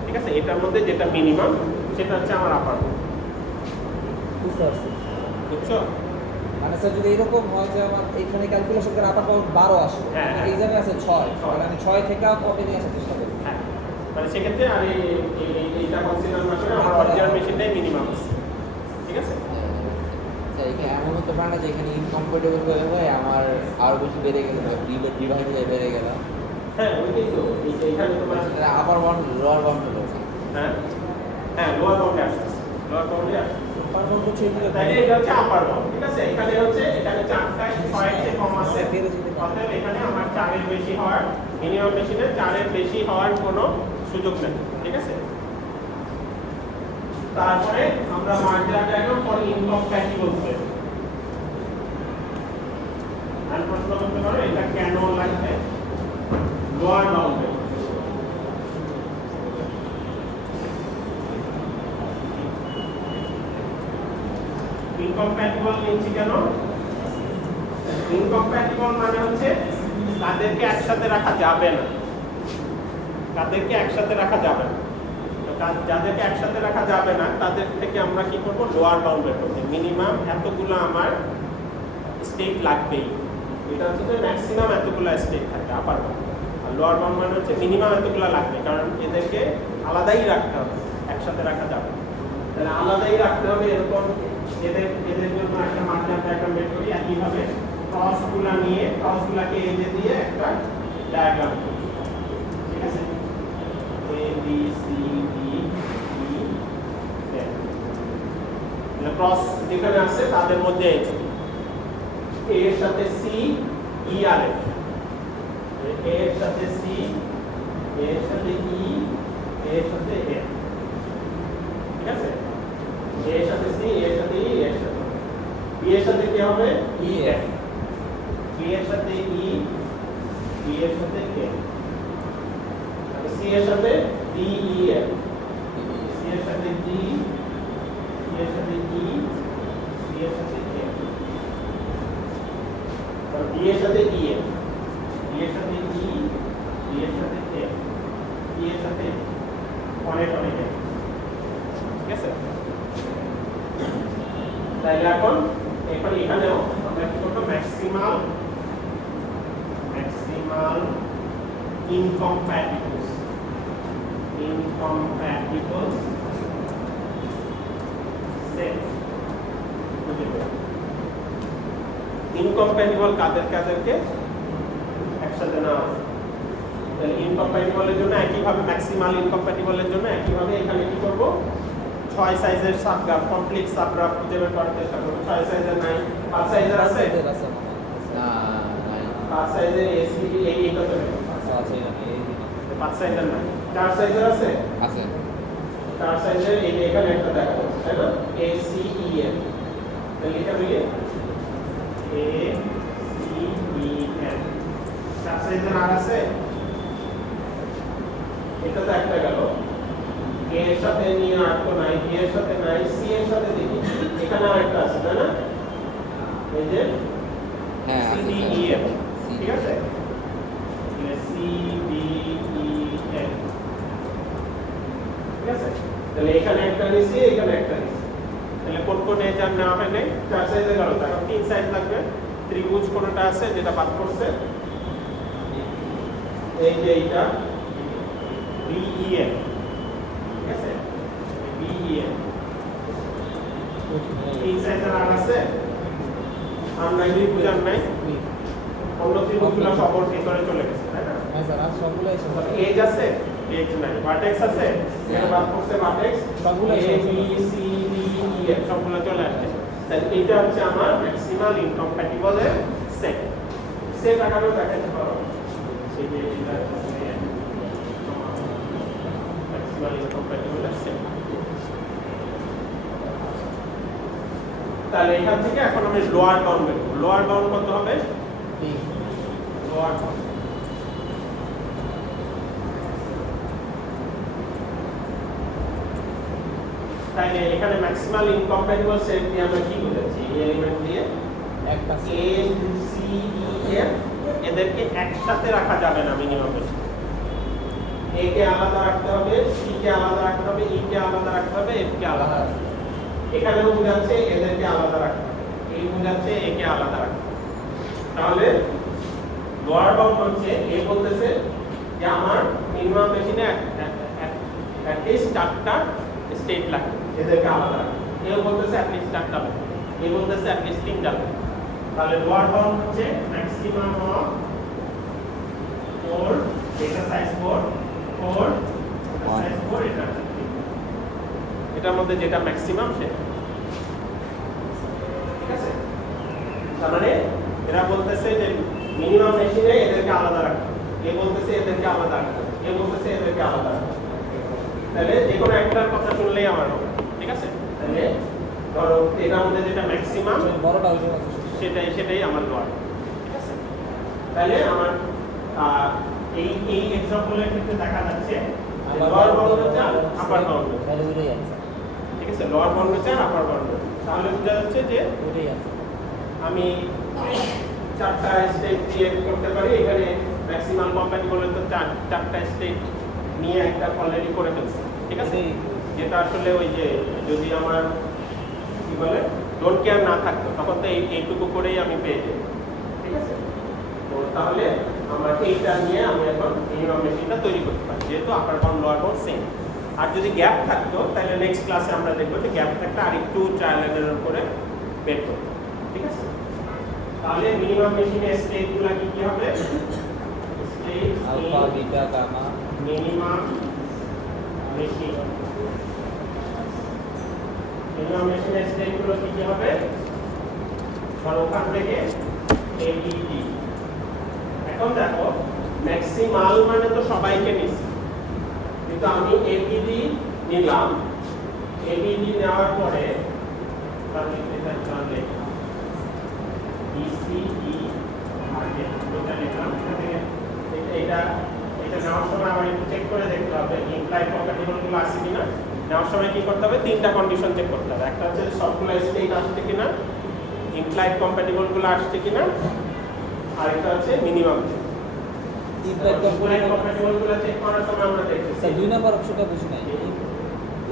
ঠিক আছে, এটার মধ্যে যেটা মিনিমাম সেটা হচ্ছে আমার আপার। বুঝতে পারছি। বুঝছো? মানে স্যার যদি এরকম হয় যে আমার এখানে ক্যালকুলেশন করে আপার বাউন্ড 12 আসে, হ্যাঁ, হ্যাঁ। এই জায়গায় আছে 6, তাহলে আমি 6 থেকে কমে নিয়ে আসার চেষ্টা করব। হ্যাঁ, মানে সেক্ষেত্রে আর এইটা কনসিডার না করে আমার অরিজিনাল মেশিনটাই মিনিমাম আছে। ঠিক আছে? এখানে এমন হতে পারে না যে এখানে ইনকম্পেটেবল হয়ে আমার আরো বেশি বেড়ে গেল, ডিভাইড হয়ে বেড়ে গেল। হ্যাঁ, ওইটাই তো। এইখানে তোমার আপার বাউন্ড লোয়ার বাউন্ড হলো। হ্যাঁ, হ্যাঁ, লোয়ার বাউন্ডে আসতেছে, লোয়ার বাউন্ডে আসছে। আপার বাউন্ড হচ্ছে এগুলো, তাহলে এটা হচ্ছে আপার বাউন্ড। ঠিক আছে, এখানে 4টায় 6 এর চেয়ে কম আছে, অতএব এখানে আমার 4 এর বেশি হওয়ার, মিনিমাম মেশিনে 4 এর বেশি হওয়ার কোনো সুযোগ নেই। ঠিক আছে, তারপরে আমরা মার্জার ডায়াগ্রাম ফর ইনকম্প্যাটিবল সেট। আর প্রশ্ন করতে পারো এটা কেন লাগবে লোয়ার বাউন্ডে। ইনকম্প্যাটিবল নিচ্ছি কেন? ইনকম্প্যাটিবল মানে হচ্ছে তাদেরকে একসাথে রাখা যাবে না, তাদেরকে একসাথে রাখা যাবে না। যাদেরকে একসাথে রাখা যাবে না তাদের থেকে আমরা কি করব? লোয়ার বাউন্ড বের করব। মিনিমাম এতগুলো আমার স্টেট লাগবেই, এটা হচ্ছে ম্যাক্সিমাম এতগুলো স্টেট থাকবে আপার বাউন্ড। আর লোয়ার বাউন্ড মানে হচ্ছে মিনিমাম এতগুলো লাগবে, কারণ এদেরকে আলাদাই রাখতে হবে, একসাথে রাখা যাবে না। তাহলে আলাদাই রাখতে হবে, এরকম এদের জন্য একটা মার্জার ডায়াগ্রাম বের করি। একইভাবে ক্রসগুলো নিয়ে ক্রসগুলোকে এজে দিয়ে একটা ডায়াগ্রাম করি। ঠিক আছে, A B C D E F. Cross যেখানে আছে তাদের মধ্যে এ এর সাথে সি ই আর এফ, এ এর সাথে সি, এর সাথে ই, এর সাথে এফ। ঠিক আছে, এর সাথে সি, এর সাথে ই, এর সাথে বি, এর সাথে কি হবে? E F. বি এর সাথে ই, বি এর সাথে এফ, আর সি এর সাথে ডি ই এফ, সি এর সাথে ডি, সি এর সাথে ই, সি এর সাথে এফ, আর বি এর সাথে ই এফ, বি এর সাথে ই, বি এর সাথে এফ, ই এর সাথে অনেক অনেক এফ। ঠিক আছে, তাহলে এখন এখানেও আমরা কি করব? Maximal incompatible set. ইনকম্প্যাটিবল কাদেরকে একসাথে না আছে। তাহলে ইনকম্প্যাটিবলের জন্য একইভাবে, ম্যাক্সিমাল ইনকম্প্যাটিবলের জন্য একইভাবে এখানে কি করব? 6 সাইজের সাবগ্রাফ, কমপ্লিট সাবগ্রাফ খুঁজে বের করার চেষ্টা করব। 6 সাইজের নাই, 5 সাইজের আছে? না, 5 সাইজের এসিডি এইটা তো নেই। আচ্ছা আছে এখানে এই দিন 5 সাইজের নাই। 4 সাইজের আছে? আছে। 4 সাইজের এই এখানে একটা দেখা যাচ্ছে, তাই না? A C E F. তাহলে এটা মিলে এ সি ই এফ। 4 সাইজের আর আছে? এটা তো একটা গেল। এ এর সাথে নিয়ে আর তো নাই, বি এর সাথে নাই, সি এর সাথে দেখি এখানে আরেকটা আছে, তাই না? এই যে হ্যাঁ, সি ডি ই এফ। ঠিক আছে, সি ডি ই এফ। ঠিক আছে, তাহলে এখানে একটা নিছি, এখানে একটা নিছি। তাহলে কোন এজ আর নেওয়া হয় নাই? 4 সাইজে গেল, এখন 3 সাইজ লাগবে। ত্রিভুজ কোনটা আছে যেটা বাদ করছে? এই যে এইটা বিইএফ। ঠিক আছে, বিইএফ 3 সাইজের আর আছে? আমরা এগুলি বুঝার নাই, অন্য ত্রিভুজগুলো সব ওর ভিতরে চলে গেছে, তাই না? হ্যাঁ স্যার, আর সবগুলো এসে এজ আছে? এজ নাই। ভার্টেক্স আছে? এখানে বাদ করছে ভার্টেক্স, সবগুলো A B C D E F সবগুলো চলে আসছে। তাহলে এটা হচ্ছে আমার ম্যাক্সিমাল ইনকম্প্যাটিবল এর সেট সেট আকারেও দেখাতে পারো সেই যে এটা ম্যাক্সিমাল ইনকম্প্যাটিবল সেট। তাহলে এখান থেকে এখন আমি লোয়ার বাউন্ড বের করব। লোয়ার বাউন্ড কত হবে? লোয়ার বাউন্ড তাহলে এখানে ম্যাক্সিমাল ইনকম্প্যাটিবল সেট দিয়ে আমরা কি বোঝাচ্ছি? এই এলিমেন্ট দিয়ে একটা A C E F এদেরকে একসাথে রাখা যাবে না মিনিমাম বেশি। A কে আলাদা রাখতে হবে, C কে আলাদা রাখতে হবে, E কে আলাদা রাখতে হবে, F কে আলাদা রাখতে হবে। এখানেও বোঝাচ্ছে এদেরকে আলাদা রাখতে হবে, এই বোঝাচ্ছে A কে আলাদা রাখতে হবে। তাহলে লোয়ার বাউন্ড হচ্ছে A বলতেছে যে আমার মিনিমাম মেশিনে অ্যাটলিস্ট 4টা স্টেট লাগবে, এদেরকে আলাদা রাখতে হবে। এও বলতেছে অ্যাটলিস্ট 4টা লাগবে, এ বলতেছে অ্যাটলিস্ট 3টা লাগবে। তাহলে লোয়ার বাউন্ড হচ্ছে maximum of 4 data size 4 data size 4 এটার মধ্যে যেটা ম্যাক্সিমাম সেটা, ঠিক আছে? তার মানে এরা বলতেছে যে মিনিমাম মেশিনে এদেরকে আলাদা রাখতে হবে, এ বলতেছে এদেরকে আলাদা রাখতে হবে, এ বলতেছে এদেরকে আলাদা রাখতে হবে। তাহলে যে কোনো একটার কথা শুনলেই আমার হবে, ঠিক আছে? তাহলে ধরো এটার মধ্যে যেটা ম্যাক্সিমাম বড়টা হইছে সেটাই আমার লোয়ার, ঠিক আছে? তাহলে আমার এই এক্সাম্পলের ক্ষেত্রে দেখা যাচ্ছে লোয়ার বাউন্ড হচ্ছে আপার বাউন্ড, তাহলে ওইটাই আছে, ঠিক আছে? লোয়ার বাউন্ড হচ্ছে আপার বাউন্ড। তাহলে বোঝা যাচ্ছে যে ওইটাই আছে। আমি 4টা স্টেট ক্রিয়েট করতে পারি। এখানে ম্যাক্সিমাম কম্প্যাটিবল তো 4টা স্টেট নিয়ে একটা অলরেডি করে ফেলছি, ঠিক আছে? যেটা আসলে ওই যে যদি আমার কি বলে ডোন্ট কেয়ার না থাকতো তখন তো এইটুকু করেই আমি পেয়ে যাই, ঠিক আছে? তো তাহলে আমার এইটা নিয়ে আমি এখন মিনিমাম মেশিনটা তৈরি করতে পারি, যেহেতু upper bound lower bound same. আর যদি গ্যাপ থাকতো তাহলে নেক্সট ক্লাসে আমরা দেখবো যে গ্যাপ থাকলে আরেকটু ট্রায়াল এন্ড করে বের করতে, ঠিক আছে? তাহলে মিনিমাম মেশিনে স্টেটগুলো কি কি হবে? State alpha beta gamma minimum machine, minimum মেশিনের স্টেটগুলো কি কি হবে? ধরো ওখান থেকে ABD। এখন দেখো ম্যাক্সিমাল মানে তো সবাইকে নিছি, কিন্তু আমি ABD নিলাম। ABD নেওয়ার পরে তাহলে এটা চলে BCE আগে এটা নিলাম। এটা নেওয়ার সময় আমার একটু চেক করে দেখতে হবে ইমপ্লাই কম্প্যাটিবল গুলো আছে কিনা। নেওয়ার সময় কি করতে হবে? 3টা কন্ডিশন চেক করতে হবে। একটা হচ্ছে সবগুলো স্টেট আসছে কিনা, ইমপ্লাইড কম্প্যাটিবল গুলো আসছে কিনা, আর একটা হচ্ছে মিনিমাম। ইমপ্লাইড কম্প্যাটিবল গুলো চেক করার সময় আমরা দেখতেছি স্যার 2 নম্বর অপশনটা বুঝি নাই।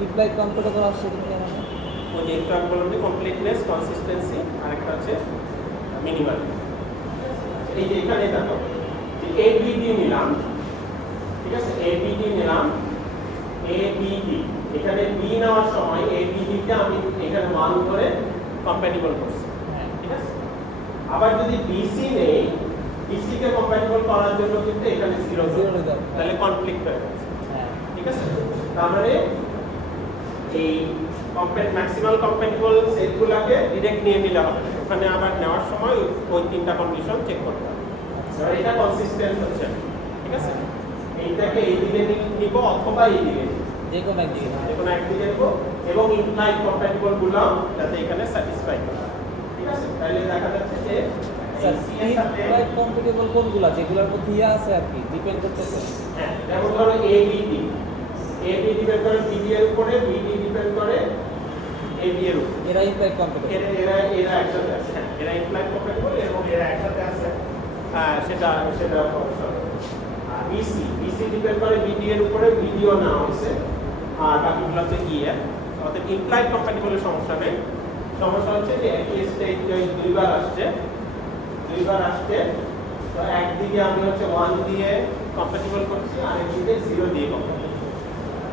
ইমপ্লাইড কম্পিউটার আসছে কিনা জানো? ওই যে একটা বললাম যে কমপ্লিটনেস, কনসিস্টেন্সি, আর একটা হচ্ছে মিনিমাম। এই যে এখানে দেখো যে ABD নিলাম, ঠিক আছে? ABD নিলাম, ABD এখানে B নেওয়ার সময় ABD কে আমি এখানে 1 করে কম্প্যাটিবল করছি, ঠিক আছে? আবার যদি BC নেই, BC কে কম্প্যাটিবল করার জন্য কিন্তু এখানে 0 দাও। তাহলে কনফ্লিক্ট হয়ে যাচ্ছে, হ্যাঁ ঠিক আছে? তার মানে এই ম্যাক্সিমাল কম্প্যাটিবল সেটগুলোকে ডাইরেক্ট নিয়ে নিলে হবে না। ওখানে আবার নেওয়ার সময় ওই 3টা কন্ডিশন চেক করতে হবে। এবার এটা কনসিস্টেন্ট হচ্ছে, ঠিক আছে? এইটাকে এই দিকে নিব অথবা এই দিকে নিব, যে কোনো একদিকে যে কোনো একদিকে নিব, এবং ইমপ্লাইড কম্প্যাটিবল গুলো যাতে এখানে স্যাটিসফাই করে, ঠিক আছে? তাহলে দেখা যাচ্ছে যে স্যার C এর সাথে ইমপ্লাইড কম্পিউটেবল কোনগুলা যেগুলোর মধ্যে ইয়া আছে আর কি ডিপেন্ড করতেছে। হ্যাঁ, যেমন ধরো ABD ডিপেন্ড করে BD এর উপরে, BD ডিপেন্ড করে AB এর উপরে। এরা ইমপ্লাইড কম্পিউটেবল। এরা একসাথে আছে, হ্যাঁ, এরা ইমপ্লাইড কম্প্যাটিবল এবং এরা একসাথে আছে, সেটা সমস্যা হবে। আর BC ডিপেন্ড করে BD এর উপরে, BDও না হয়েছে, আর বাকিগুলো হচ্ছে EF। অর্থাৎ ইমপ্লাইড কম্প্যাটিবলের সমস্যা নেই। সমস্যা হচ্ছে যে একই স্টেট দুইবার আসছে, তো একদিকে আমি হচ্ছে 1 দিয়ে কম্প্যাটিবল করছি, আর একদিকে 0 দিয়ে কম্প্যাটিবল।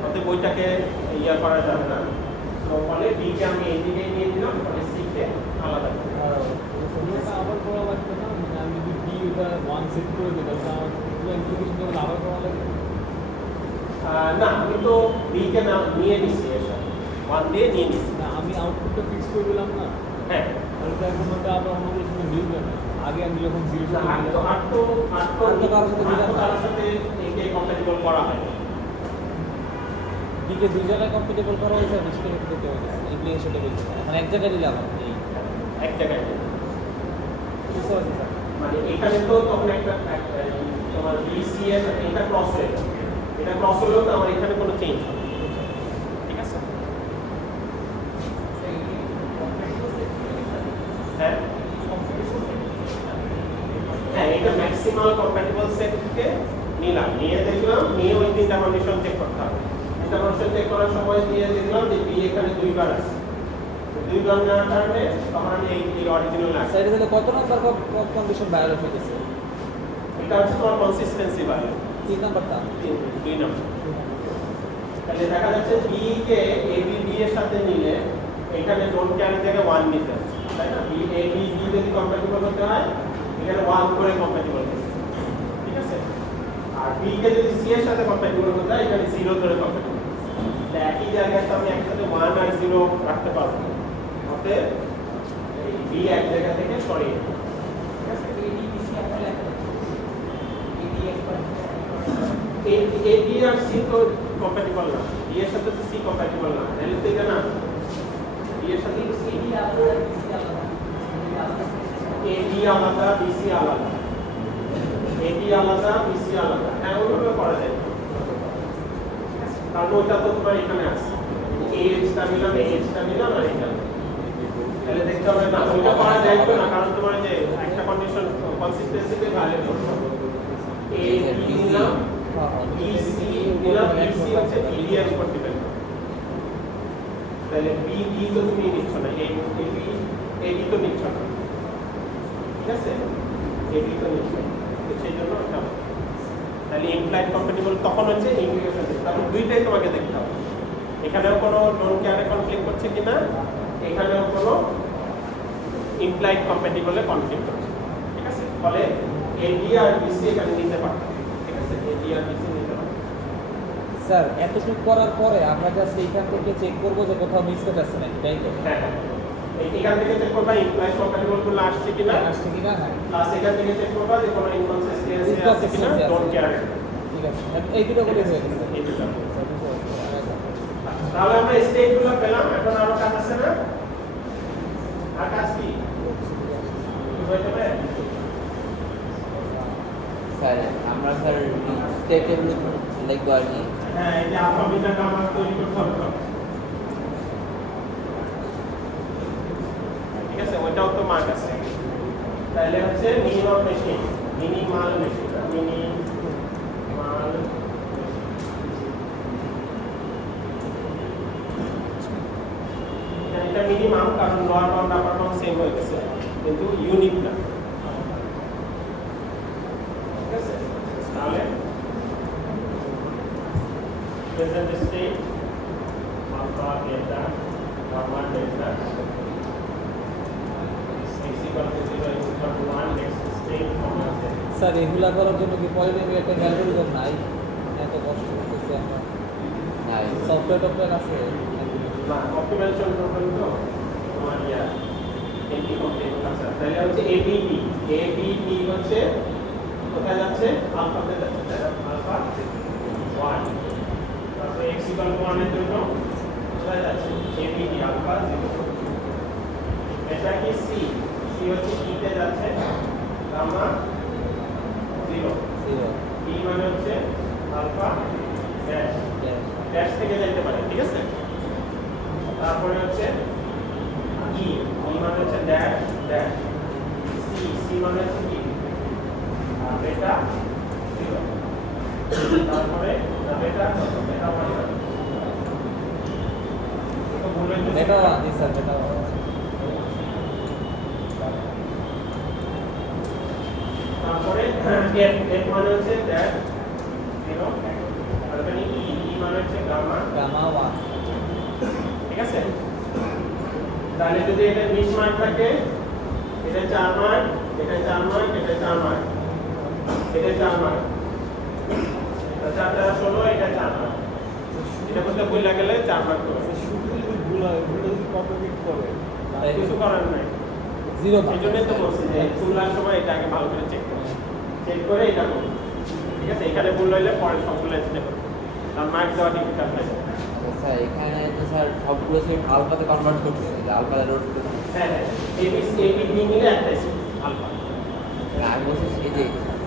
অর্থাৎ বইটাকে ইয়া করা যাবে না। তো ফলে B কে আমি এই দিকে নিয়ে দিলাম, ফলে C কে আলাদা করে এটা আবার করা লাগবে না, মানে আমি যদি বি ওটা 1 সেট করে দিই তাহলে আমার পুরো ইমপ্লিকেশন করে আবার করা লাগবে না, আমি তো B কে না নিয়ে নিছি, এর সাথে 1 দিয়ে নিয়ে নিছি। না, আমি আউটপুটটা ফিক্স করে দিলাম না। হ্যাঁ, তাহলে তো এখন মধ্যে আবার অন্য কিছু মিলবে না। আগে আমি যখন জিরো কারোর সাথে একে কম্প্যাটিবল করা হয় না। দিকে দুই জায়গায় কম্পিটেবল করা হয়েছে আর বেশি করতে হয়েছে ইমপ্লিকেশন টেবিল মানে এক জায়গায় দিলাম এই এক জায়গায় নেই। বুঝতে পারছি স্যার মানে এখানে তো তখন তোমার বিসি এর এটা ক্রস হয়ে যাবে, এটা ক্রস হলেও তো আমার এখানে কোনো চেঞ্জ হবে, ঠিক আছে? হ্যাঁ হ্যাঁ, এটা ম্যাক্সিমাল কম্প্যাটিবল সেট থেকে নিলাম, নিয়ে দেখলাম, নিয়ে ওই তিনটা কন্ডিশন চেক করতে হবে। তিনটা কন্ডিশন চেক করার সময় দিয়ে দেখলাম যে বি এখানে দুইবার আছে, দুইবার নেওয়ার কারণে তখন আমি এই অরিজিনাল আছে। স্যার এটা কত নম্বর কন্ডিশন ভায়োলেট হয়েছে এটা হচ্ছে তোমার কনসিস্টেন্সি ভায়োলেট, 3 নাম্বারটা 2 নম্বর। তাহলে দেখা যাচ্ছে B K A B B এর সাথে নিলে এখানে ডোন্ট ক্যারি থেকে 1 নিতে হচ্ছে, তাই না? বি এ বি বি যদি কম্প্যাটিবল হতে হয় এখানে 1 করে কম্প্যাটিবল হচ্ছে, ঠিক আছে? আর বি কে যদি সি এর সাথে কম্প্যাটিবল হতে হয় এখানে 0 ধরে কম্প্যাটিবল। তাহলে একই জায়গায় তো আমি একসাথে 1 আর 0 রাখতে পারবো, অতএব এই বি এক জায়গা থেকে সরিয়ে দেব, ঠিক আছে? এ বি আর সি তো কম্প্যাটিবল না, বি এর সাথে তো সি কম্প্যাটিবল না, তাহলে তো এটা না, বি এর সাথে তো সি এ বি আলাদা বিসি আলাদা, এ বি আলাদা বিসি আলাদা, হ্যাঁ ওইভাবে করা যায়, কারণ ওইটা তো তোমার এখানে আছে, এইচটা নিলাম, এইচটা নিলাম আর এটা, তাহলে দেখতে হবে না ওইটা করা যায় তো না, কারণ তোমার যে একটা কন্ডিশন কনসিস্টেন্সিতে ভ্যালিড এ বি নিলাম, বিসি নিলাম, বিসি হচ্ছে বিডি এর উপর ডিপেন্ড করে, তাহলে বি বি তো তুমি নিচ্ছ না, এ বি এ বি তো নিচ্ছ না, ঠিক আছে? এ বি তো নিচ্ছ না, তো সেই জন্য এটা তাহলে ইমপ্লাইড কম্প্যাটিবল তখন হচ্ছে ইমপ্লিকেশন টেস্ট, তাহলে দুইটাই তোমাকে দেখতে হবে, এখানেও কোনো ডোন্ট কেয়ারে কনফ্লিক্ট করছে কিনা, এখানেও কোনো ইমপ্লাইড কম্প্যাটিবলে কনফ্লিক্ট করছে, ঠিক আছে? ফলে এ বি আর বিসি এখানে নিতে পারবে, ঠিক আছে? এ বি আর বিসি নিতে পারবে। স্যার এতটুকু করার পরে আমরা জাস্ট এইখান থেকে চেক করব যে কোথাও মিসটেক আছে নাকি তাই তো হ্যাঁ এখান থেকে চেক করবা ইমপ্লাইড কম্প্যাটিবল গুলো আসছে কিনা, আসছে কিনা হ্যাঁ প্লাস এখান থেকে চেক করবা যে কোনো ইনকনসিস্টেন্সি আছে কিনা, ডোন্ট কেয়ার। ঠিক আছে এই দুটো করে হয়ে গেছে এই দুটো। স্যার বুঝতে পারছি। তাহলে আমরা স্টেটগুলো পেলাম, এখন আরো কাজ আছে না? আর কাজ কি হয়ে যাবে? স্যার আমরা স্যার স্টেট টেবিল লিখবো আর কি। হ্যাঁ এই যে আলফা বিটা গামা তৈরি করতে হবে তো। ঠিক আছে, ওইটাও তো মার্ক আছে। তাহলে হচ্ছে minimum machine, minimal machine, minimal এটা মিনিমাম, কারণ লোয়ার বাউন্ড আপার বাউন্ড সেম হয়ে গেছে, কিন্তু ইউনিক না, ঠিক আছে? তাহলে present state alpha beta gamma delta x equal to 0 x equal to 1 next state comma z. Sir এগুলা করার জন্য কি পলিনোমিয়াল একটা অ্যালগরিদম নাই? এত কষ্ট করতেছি আমরা, নাই সফটওয়্যার আছে না অপটিমাইজেশন প্রবলেম তো তোমার ইয়া এন্টি কমপ্লিট আছে, তাহলে হচ্ছে এবিপি, এবিপি হচ্ছে কোথায় যাচ্ছে? আলফাতে যাচ্ছে, তাই না? আলফা 1, তারপরে x equal to 1 এর জন্য কোথায় যাচ্ছে? এবিপি আলফা 0, এটা কি সি, সি হচ্ছে e তে যাচ্ছে, গামা 0, বি মানে হচ্ছে আলফা ড্যাশ, ড্যাশ থেকে যাইতে পারে, ঠিক আছে? তারপরে হচ্ছে ই, ই মানে হচ্ছে ড্যাশ ড্যাশ, সি, সি মানে হচ্ছে কি, আর বেটা 0, তারপরে বেটা কত? বেটা 1, তো বলে দিচ্ছি এটা জি স্যার এটা তারপরে এফ, এফ মানে হচ্ছে ড্যাশ 0, আর এখানে ই, ই মানে হচ্ছে গামা, গামা 1 ঠিক আছে? তাহলে যদি এটা 20 মার্ক থাকে, এটা 4 মার্ক, এটা 4 মার্ক, এটা 4 মার্ক, এটা 4 মার্ক, এটা 4 দ্বারা 16, এটা 4 মার্ক, এটা করতে বইলা গেলে 4 মার্ক করে। শুধু যদি ভুল হয়, ভুলটা যদি কম্প্লিট করে কিছু করার নাই, জিরো এই জন্যই তো বলছি যে তোলার সময় এটা আগে ভালো করে চেক করো, চেক করে এটা করো, ঠিক আছে? এখানে ভুল হইলে পরে সবগুলো স্টেপ তার মার্ক দেওয়া ডিফিকাল্ট হয়ে যাবে। স্যার এখানে তো স্যার সবগুলো সেট আলফাতে কনভার্ট করতেছে, যে আলফাতে রোড হ্যাঁ হ্যাঁ, এবিসি মিলে একটা আলফা। আমি বলছি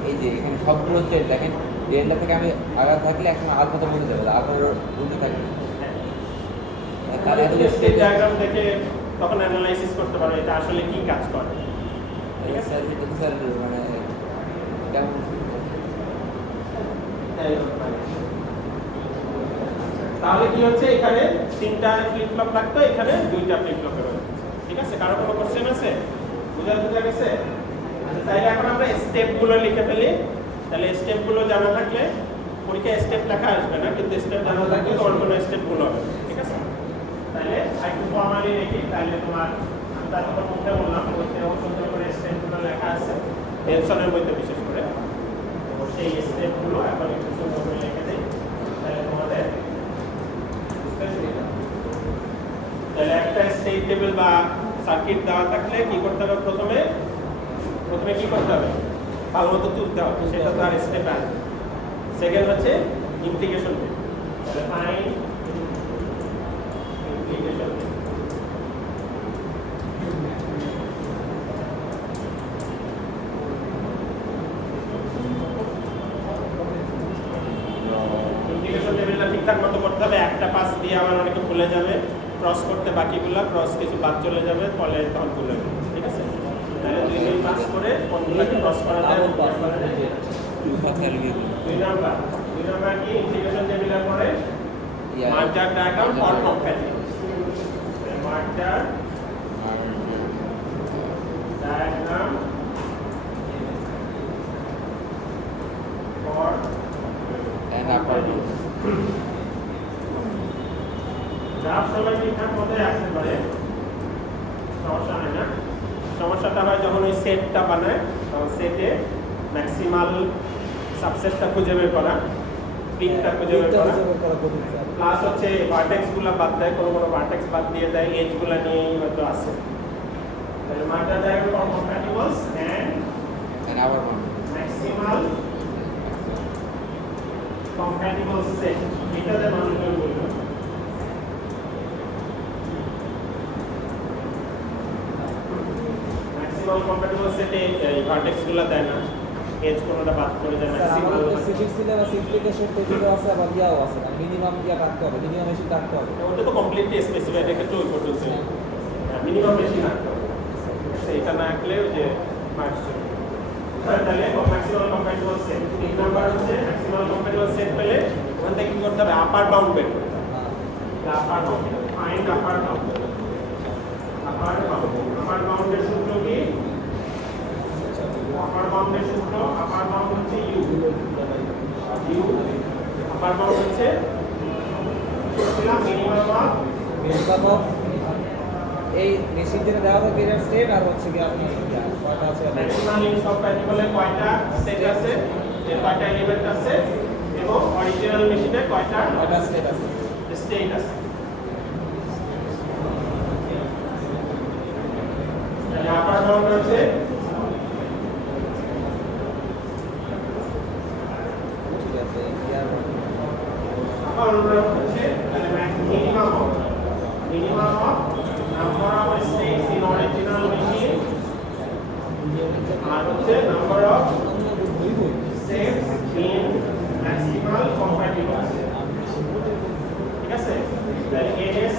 এই যে এখানে সবগুলো সেট দেখেন, ডেল্টা থেকে আমি আগা থাকলে এখন আলফাতে বলতে যাবে, আলফা উল্টে থাকবে। তাহলে তুমি স্টেট ডায়াগ্রাম দেখে তখন অ্যানালাইসিস করতে পারো এটা আসলে কি কাজ করে, ঠিক আছে? স্যার এটা তো স্যার মানে কেমন তাহলে কি হচ্ছে, এখানে 3টা ফ্লিপ ফ্লপ লাগতো, এখানে 2টা ফ্লিপ ফ্লপ হয়ে গেছে, ঠিক আছে? কারো কোনো কোশ্চেন আছে? বুঝা গেছে? আচ্ছা, তাইলে এখন আমরা স্টেপগুলো লিখে ফেলি। তাহলে স্টেপগুলো জানা থাকলে পরীক্ষায় স্টেপ লেখা আসবে না, কিন্তু স্টেপ জানা থাকলে তোর কোনো স্টেপগুলো হবে, ঠিক আছে? তাহলে একটু ফর্মালি লিখি, তাহলে তোমার আমি তারপর মুখে বললাম বইতেও সুন্দর করে স্টেপগুলো লেখা আছে, নেলসনের বইতে বিশেষ করে। তো সেই স্টেপগুলো এখন একটু সুন্দর করে লিখে দিই, তাহলে তোমাদের তাহলে একটা স্টেট টেবিল বা সার্কিট দেওয়া থাকলে কি করতে হবে? প্রথমে কি করতে হবে? ভালো মতো তুলতে হবে, সেটা তো আর স্টেপ আছে। সেকেন্ড হচ্ছে ইমপ্লিকেশন, তাহলে ফাইন্ড ইমপ্লিকেশন। ইমপ্লিকেশন টেবিলটা ঠিকঠাক মতো করতে হবে, একটা পাস দিয়ে আবার অনেকে ভুলে যাবে, ক্রস করতে বাকিগুলো ক্রস কিছু বাদ চলে যাবে, ফলে তখন ভুলে যাবে, ঠিক আছে? তাহলে 2 পাস করে কোনগুলোকে ক্রস করা যায়? 2 নাম্বার কি ইন্টিগ্রেশন টেবিলের পরে merger diagram for compatible, merger diagram for graph সবাই ঠিকঠাক মতোই আসতে পারে, সমস্যা হয় না। সমস্যাটা হয় যখন ওই সেটটা বানায়, তখন সেটে ম্যাক্সিমাল সাবসেটটা খুঁজে বের করা, পিকটা খুঁজে বের করা, প্লাস হচ্ছে ভার্টেক্সগুলো বাদ দেয়, কোনো ভার্টেক্স বাদ দিয়ে দেয়, এজগুলো নিয়েই হয়তো আসে। তাহলে মার্জার ডায়াগ্রাম ফর কম্প্যাটিবলস এন্ড আবার ম্যাক্সিমাল কম্প্যাটিবল সেট, এটাতে মানুষজন বলবে ম্যাক্সিমাল কম্প্যাটিবল সেটে এই ভার্টেক্সগুলো দেয় না, এজ কোনোটা বাদ করে যায়। ম্যাক্সিমাল সিভিক্স সিলেবাস ইমপ্লিকেশন টেবিলও আছে, আবার ইয়াও আছে, মিনিমাম ইয়া কাটতে হবে, মিনিমাম মেশিন কাটতে হবে। ওটা তো কমপ্লিটলি স্পেসিফাইড, এক্ষেত্রে ওই পর্যন্ত মিনিমাম বেশি না, এটা না আঁকলে ওই যে মার্কস। তাহলে ম্যাক্সিমাল কম্প্যাটিবল সেট 3 নাম্বার হচ্ছে ম্যাক্সিমাল কম্প্যাটিবল সেট পেলে ওখান থেকে কি করতে হবে? আপার বাউন্ড বের করতে হবে। Upper bound, find upper bound. Upper বাউন্ডের সূত্র কি? আপার বাউন্ডের সূত্র, আপার বাউন্ড হচ্ছে ইউ, আপার বাউন্ড হচ্ছে মিনিমাম অফ এই মেশিন যেটা দেওয়া থাকে এর স্টেট, আর হচ্ছে কি আপনি কয়টা আছে ম্যাক্সিমাল ইন কম্প্যাটিবলে কয়টা সেট আছে, এর কয়টা এলিমেন্ট আছে, এবং অরিজিনাল মেশিনে কয়টা স্টেট আছে। স্টেট আছে। তাহলে আপার বাউন্ড হচ্ছে ঠিক আছে, ইয়ার আপার বাউন্ড হচ্ছে তাহলে minimum of number of states in original machine, আর হচ্ছে number of sets in maximal compatible, ঠিক আছে? তাহলে এস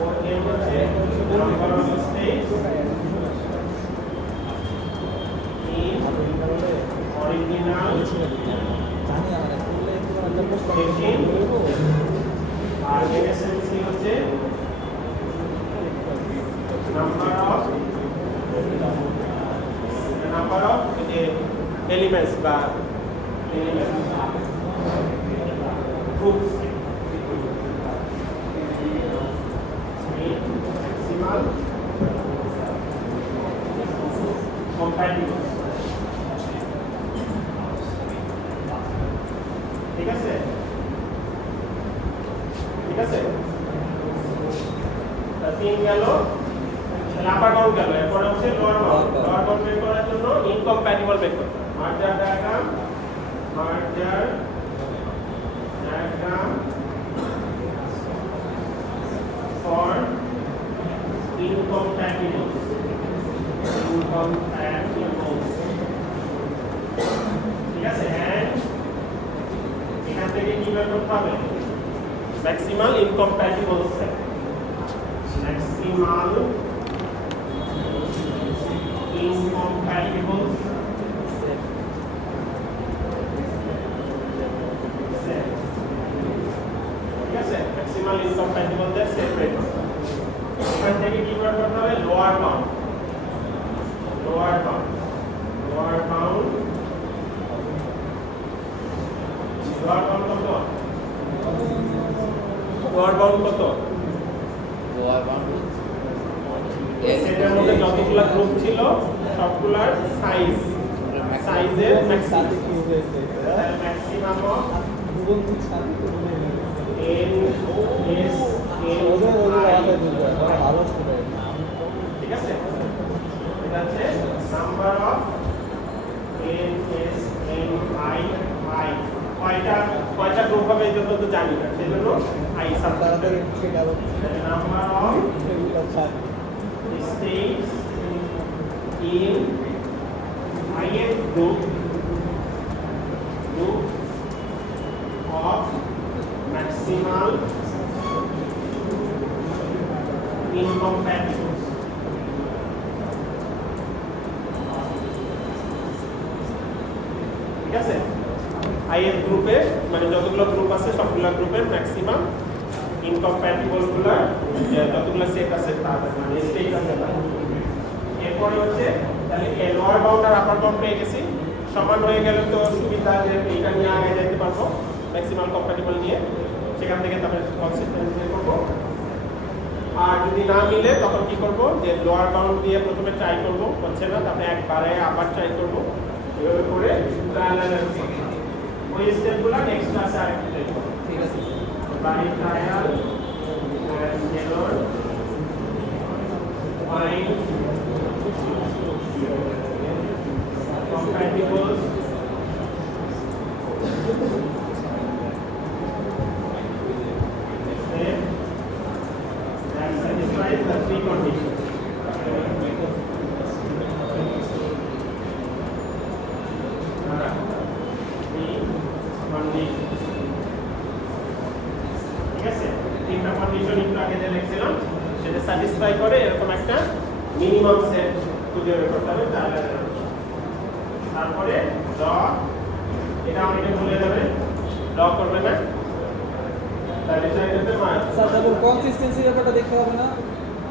or m হচ্ছে number of states in original জানি আমরা করলে একটু একটা প্রশ্ন মেশিন, আর এসএমসি হচ্ছে নাম্বার অফ এলিমেন্টস বা গ্রুপস ম্যাক্সিমাল কম্প্যাটিবল, ঠিক আছে? ঠিক আছে, 3 গেল। তাহলে আপার বাউন্ড গেল, এরপরে হচ্ছে লোয়ার বাউন্ড। লোয়ার বাউন্ড বের করার জন্য ইনকম্প্যাটিবল বের করতে হবে। মার্জার ডায়াগ্রাম ফর incompatibles. ঠিক আছে, and এখান থেকে কি বের করতে হবে? Maximal incompatible set. Maximal incompatible set. ঠিক আছে, ম্যাক্সিমাল ইনকম্প্যাটিবল সেট বের করতে হবে। এখান থেকে কি বের করতে হবে? লোয়ার বাউন্ড কত? লোয়ার বাউন্ড সেটার মধ্যে যতগুলো গ্রুপ ছিল সবগুলার সাইজের সাথে কি হয়েছে ম্যাক্সিমাম অফ ভুবন সাথে কি n s n ওদের I আলাদা দিবে ভালো ছিল ঠিক আছে, এটা হচ্ছে number of n s n I I কয়টা গ্রুপ হবে এই জন্য তো জানি না, সেজন্য I তাড়াতাড়ি সেটা number of states in ith group of maximal incompatibles. ঠিক আছে, ith গ্রুপে মানে যতগুলো গ্রুপ আছে সবগুলো গ্রুপের ম্যাক্সিমাম ইনকম্প্যাটিবল গুলো যতগুলো সেট আছে তার মানে স্টেট আছে তার। এরপরে হচ্ছে তাহলে লোয়ার বাউন্ড আর আপার বাউন্ড পেয়ে গেছি, সমান হয়ে গেলে তো সুবিধা যে এইটা নিয়ে আগে যাইতে পারবো ম্যাক্সিমাল কম্প্যাটিবল নিয়ে, সেখান থেকে তারপরে কনসিস্টেন্ট বের করবো। আর যদি না মিলে তখন কি করব, যে লোয়ার বাউন্ড দিয়ে প্রথমে ট্রাই করব, হচ্ছে না, তারপরে একবারে আবার ট্রাই করব, এভাবে করে ট্রায়াল এন্ড এরর করব। ওই স্টেপগুলো নেক্সট ক্লাসে আরেকটু দেখব। ঠিক আছে By trial and error, find compatible set that satisfies the three conditions. ঠিক আছে, তিনটা কন্ডিশন একটু আগে যে লিখছিলাম সেটা স্যাটিসফাই করে এরকম একটা মিনিমাম সেট খুঁজে বের করতে হবে। তারপরে ড, এটা আমাকে ভুলে যাবে, ড করবে না, তাহলে এটাতে স্যার তারপর কনসিস্টেন্সি ব্যাপারটা দেখতে হবে না?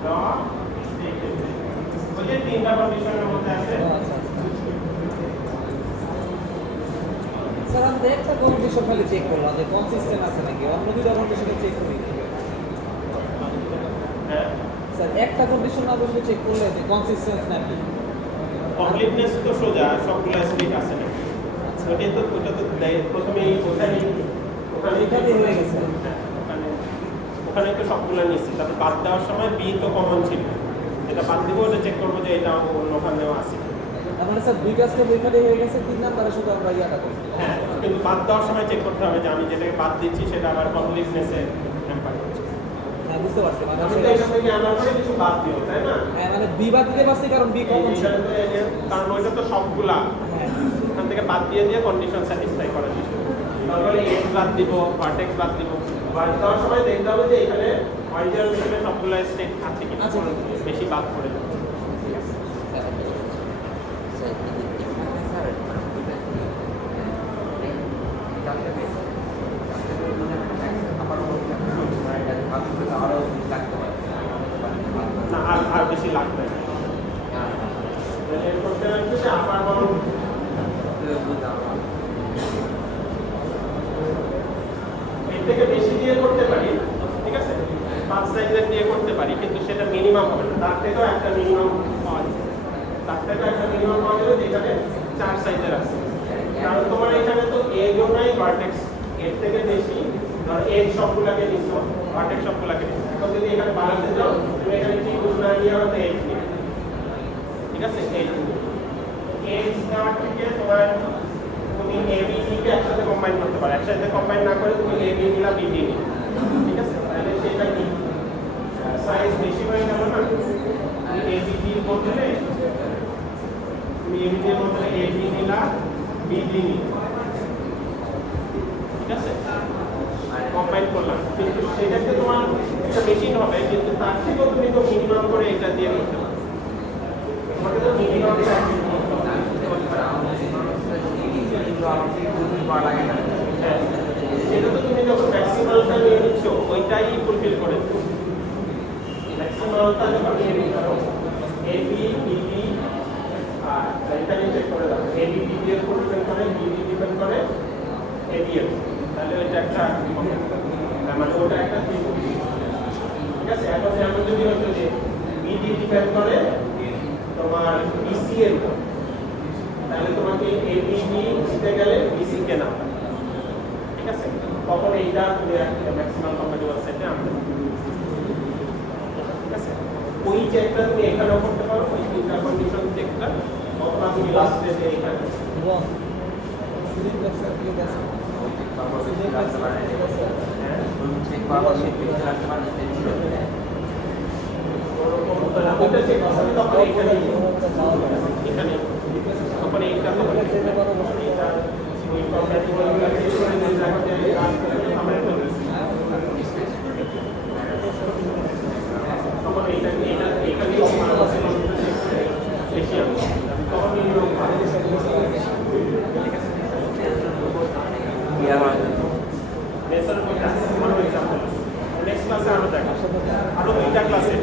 ড ওই যে তিনটা কন্ডিশনের মধ্যে আছে। স্যার আমি একটা কন্ডিশন খালি চেক করলাম যে কনসিস্টেন্ট আছে নাকি, অন্য দুটো কন্ডিশনে চেক করি হ্যাঁ, স্যার একটা কন্ডিশন না বললে চেক করলে যে কনসিস্টেন্স নাকি। কমপ্লিটনেস তো সোজা সবগুলো স্পিড আছে না, ওটা তো প্রথমেই এখানে হয়ে গেছে। ওখানে তো সবগুলো নিচ্ছি, তারপর বাদ দেওয়ার সময় বি তো কমন ছিল, যেটা বাদ দিব ওটা চেক করবো যে এটা অন্য ওখানেও আছে। তার মানে স্যার দুইটা স্টেপ ওইখানে হয়ে গেছে, 3 নাম্বারে শুধু আমরা ইয়াটা করি। হ্যাঁ, কিন্তু বাদ দেওয়ার সময় চেক করতে হবে যে আমি যেটাকে বাদ দিচ্ছি সেটা আবার কমপ্লিটনেসে হ্যাম্পার হচ্ছে। হ্যাঁ বুঝতে পারছি, মানে আমি তো এখান থেকে আনার পরে কিছু বাদ দিও, তাই না? হ্যাঁ মানে বি বাদ দিতে পারছি কারণ বি কমন ছিল। কারণ ওইটা তো সবগুলা হ্যাঁ এখান থেকে বাদ দিয়ে কন্ডিশন স্যাটিসফাই করার বিষয়। তারপরে এক্স বাদ দিব, ভার্টেক্স বাদ দিব, বাদ দেওয়ার সময় দেখতে হবে যে এখানে অরিজিনাল মেশিনে সবগুলো স্টেট আছে কিনা, আছে। বেশি বাদ পড়ে যাবে। না আর বেশি লাগবে না। এর করতে লাগবে যে আপার বাউন্ড এর থেকে বেশি দিয়ে করতে পারি, ঠিক আছে, 5 সাইজের দিয়ে করতে পারি, কিন্তু সেটা মিনিমাম হবে না, তার থেকেও একটা মিনিমাম পাওয়া যাবে। তার থেকে একটা মিনিমাম পাওয়া যাবে যেখানে 4 সাইজের আছে, কারণ তোমার এখানে তো এজও নাই ভার্টেক্স, এর থেকে বেশি ধর এজ সবগুলাকে নিচ্ছ, ভার্টেক্স সবগুলাকে নিচ্ছ। এখন যদি এখানে বাড়াতে যাও তুমি এখানে কি বুঝ না নিয়ে হয়তো এজ নিয়ে ঠিক আছে এই স্টার থেকে তোমার তুমি এবিডি কে একসাথে কম্বাইন করতে পারো, একসাথে কম্বাইন না করে তুমি এবি নিলা বিডি নিলা, ঠিক আছে? তাহলে সেটা কি সাইজ বেশি হয়ে গেল না? এবিডি এর বদলে তুমি এবিডি এর বদলে এবি নিলা বিডি নিলা, ঠিক আছে? কম্বাইন করলাম, কিন্তু সেটাতে তোমার একটা মেশিন হবে, কিন্তু তার থেকেও তুমি তো মিনিমাম করে এটা দিয়ে করতে পারো। তোমাকে তো মিনিমাম হ্যাঁ, সেটা তো তুমি যখন ম্যাক্সিমামটা নিয়ে নিচ্ছ ওইটাই ফুলফিল করে দেবে। ম্যাক্সিমামটা যখন নিয়ে নিচ্ছ এবি বিডি আর এটা নিয়ে চেক করে দাও, এবি বিডি এর উপর ডিপেন্ড করে, বিডি ডিপেন্ড করে এবি এর, তাহলে ওইটা একটা মানে ওটা একটা ত্রিভুজ, ঠিক আছে? এখন যেমন যদি হতো যে বিডি ডিপেন্ড করে তোমার বিসি এর উপর, তাহলে তোমাকে এবিডি দিতে গেলে বিসি কে নাও, ঠিক আছে? তখন এইটা তুমি একটা ম্যাক্সিমাম কম্প্যাটিবল সেটে আনতে পারো, ঠিক আছে? ওই চেকটা তুমি এখানেও করতে পারো, ওই তিনটা কন্ডিশন চেকটা, অথবা তুমি লাস্টে যে এখানে এবং সিলিন্ডার সার্কিট আছে ওটা চেক করতে তখন এখানে এখানে তখন এইটা তখন এইটা ওই কম্প্যাটিবল চেক করে যে জায়গাতে কাজ করতে আমরা এটা তখন এইটা এখানে বেশি আছে তখন নিয়ম ভালো নেক্সট ক্লাসে আরো দেখা, আরো দুইটা ক্লাসে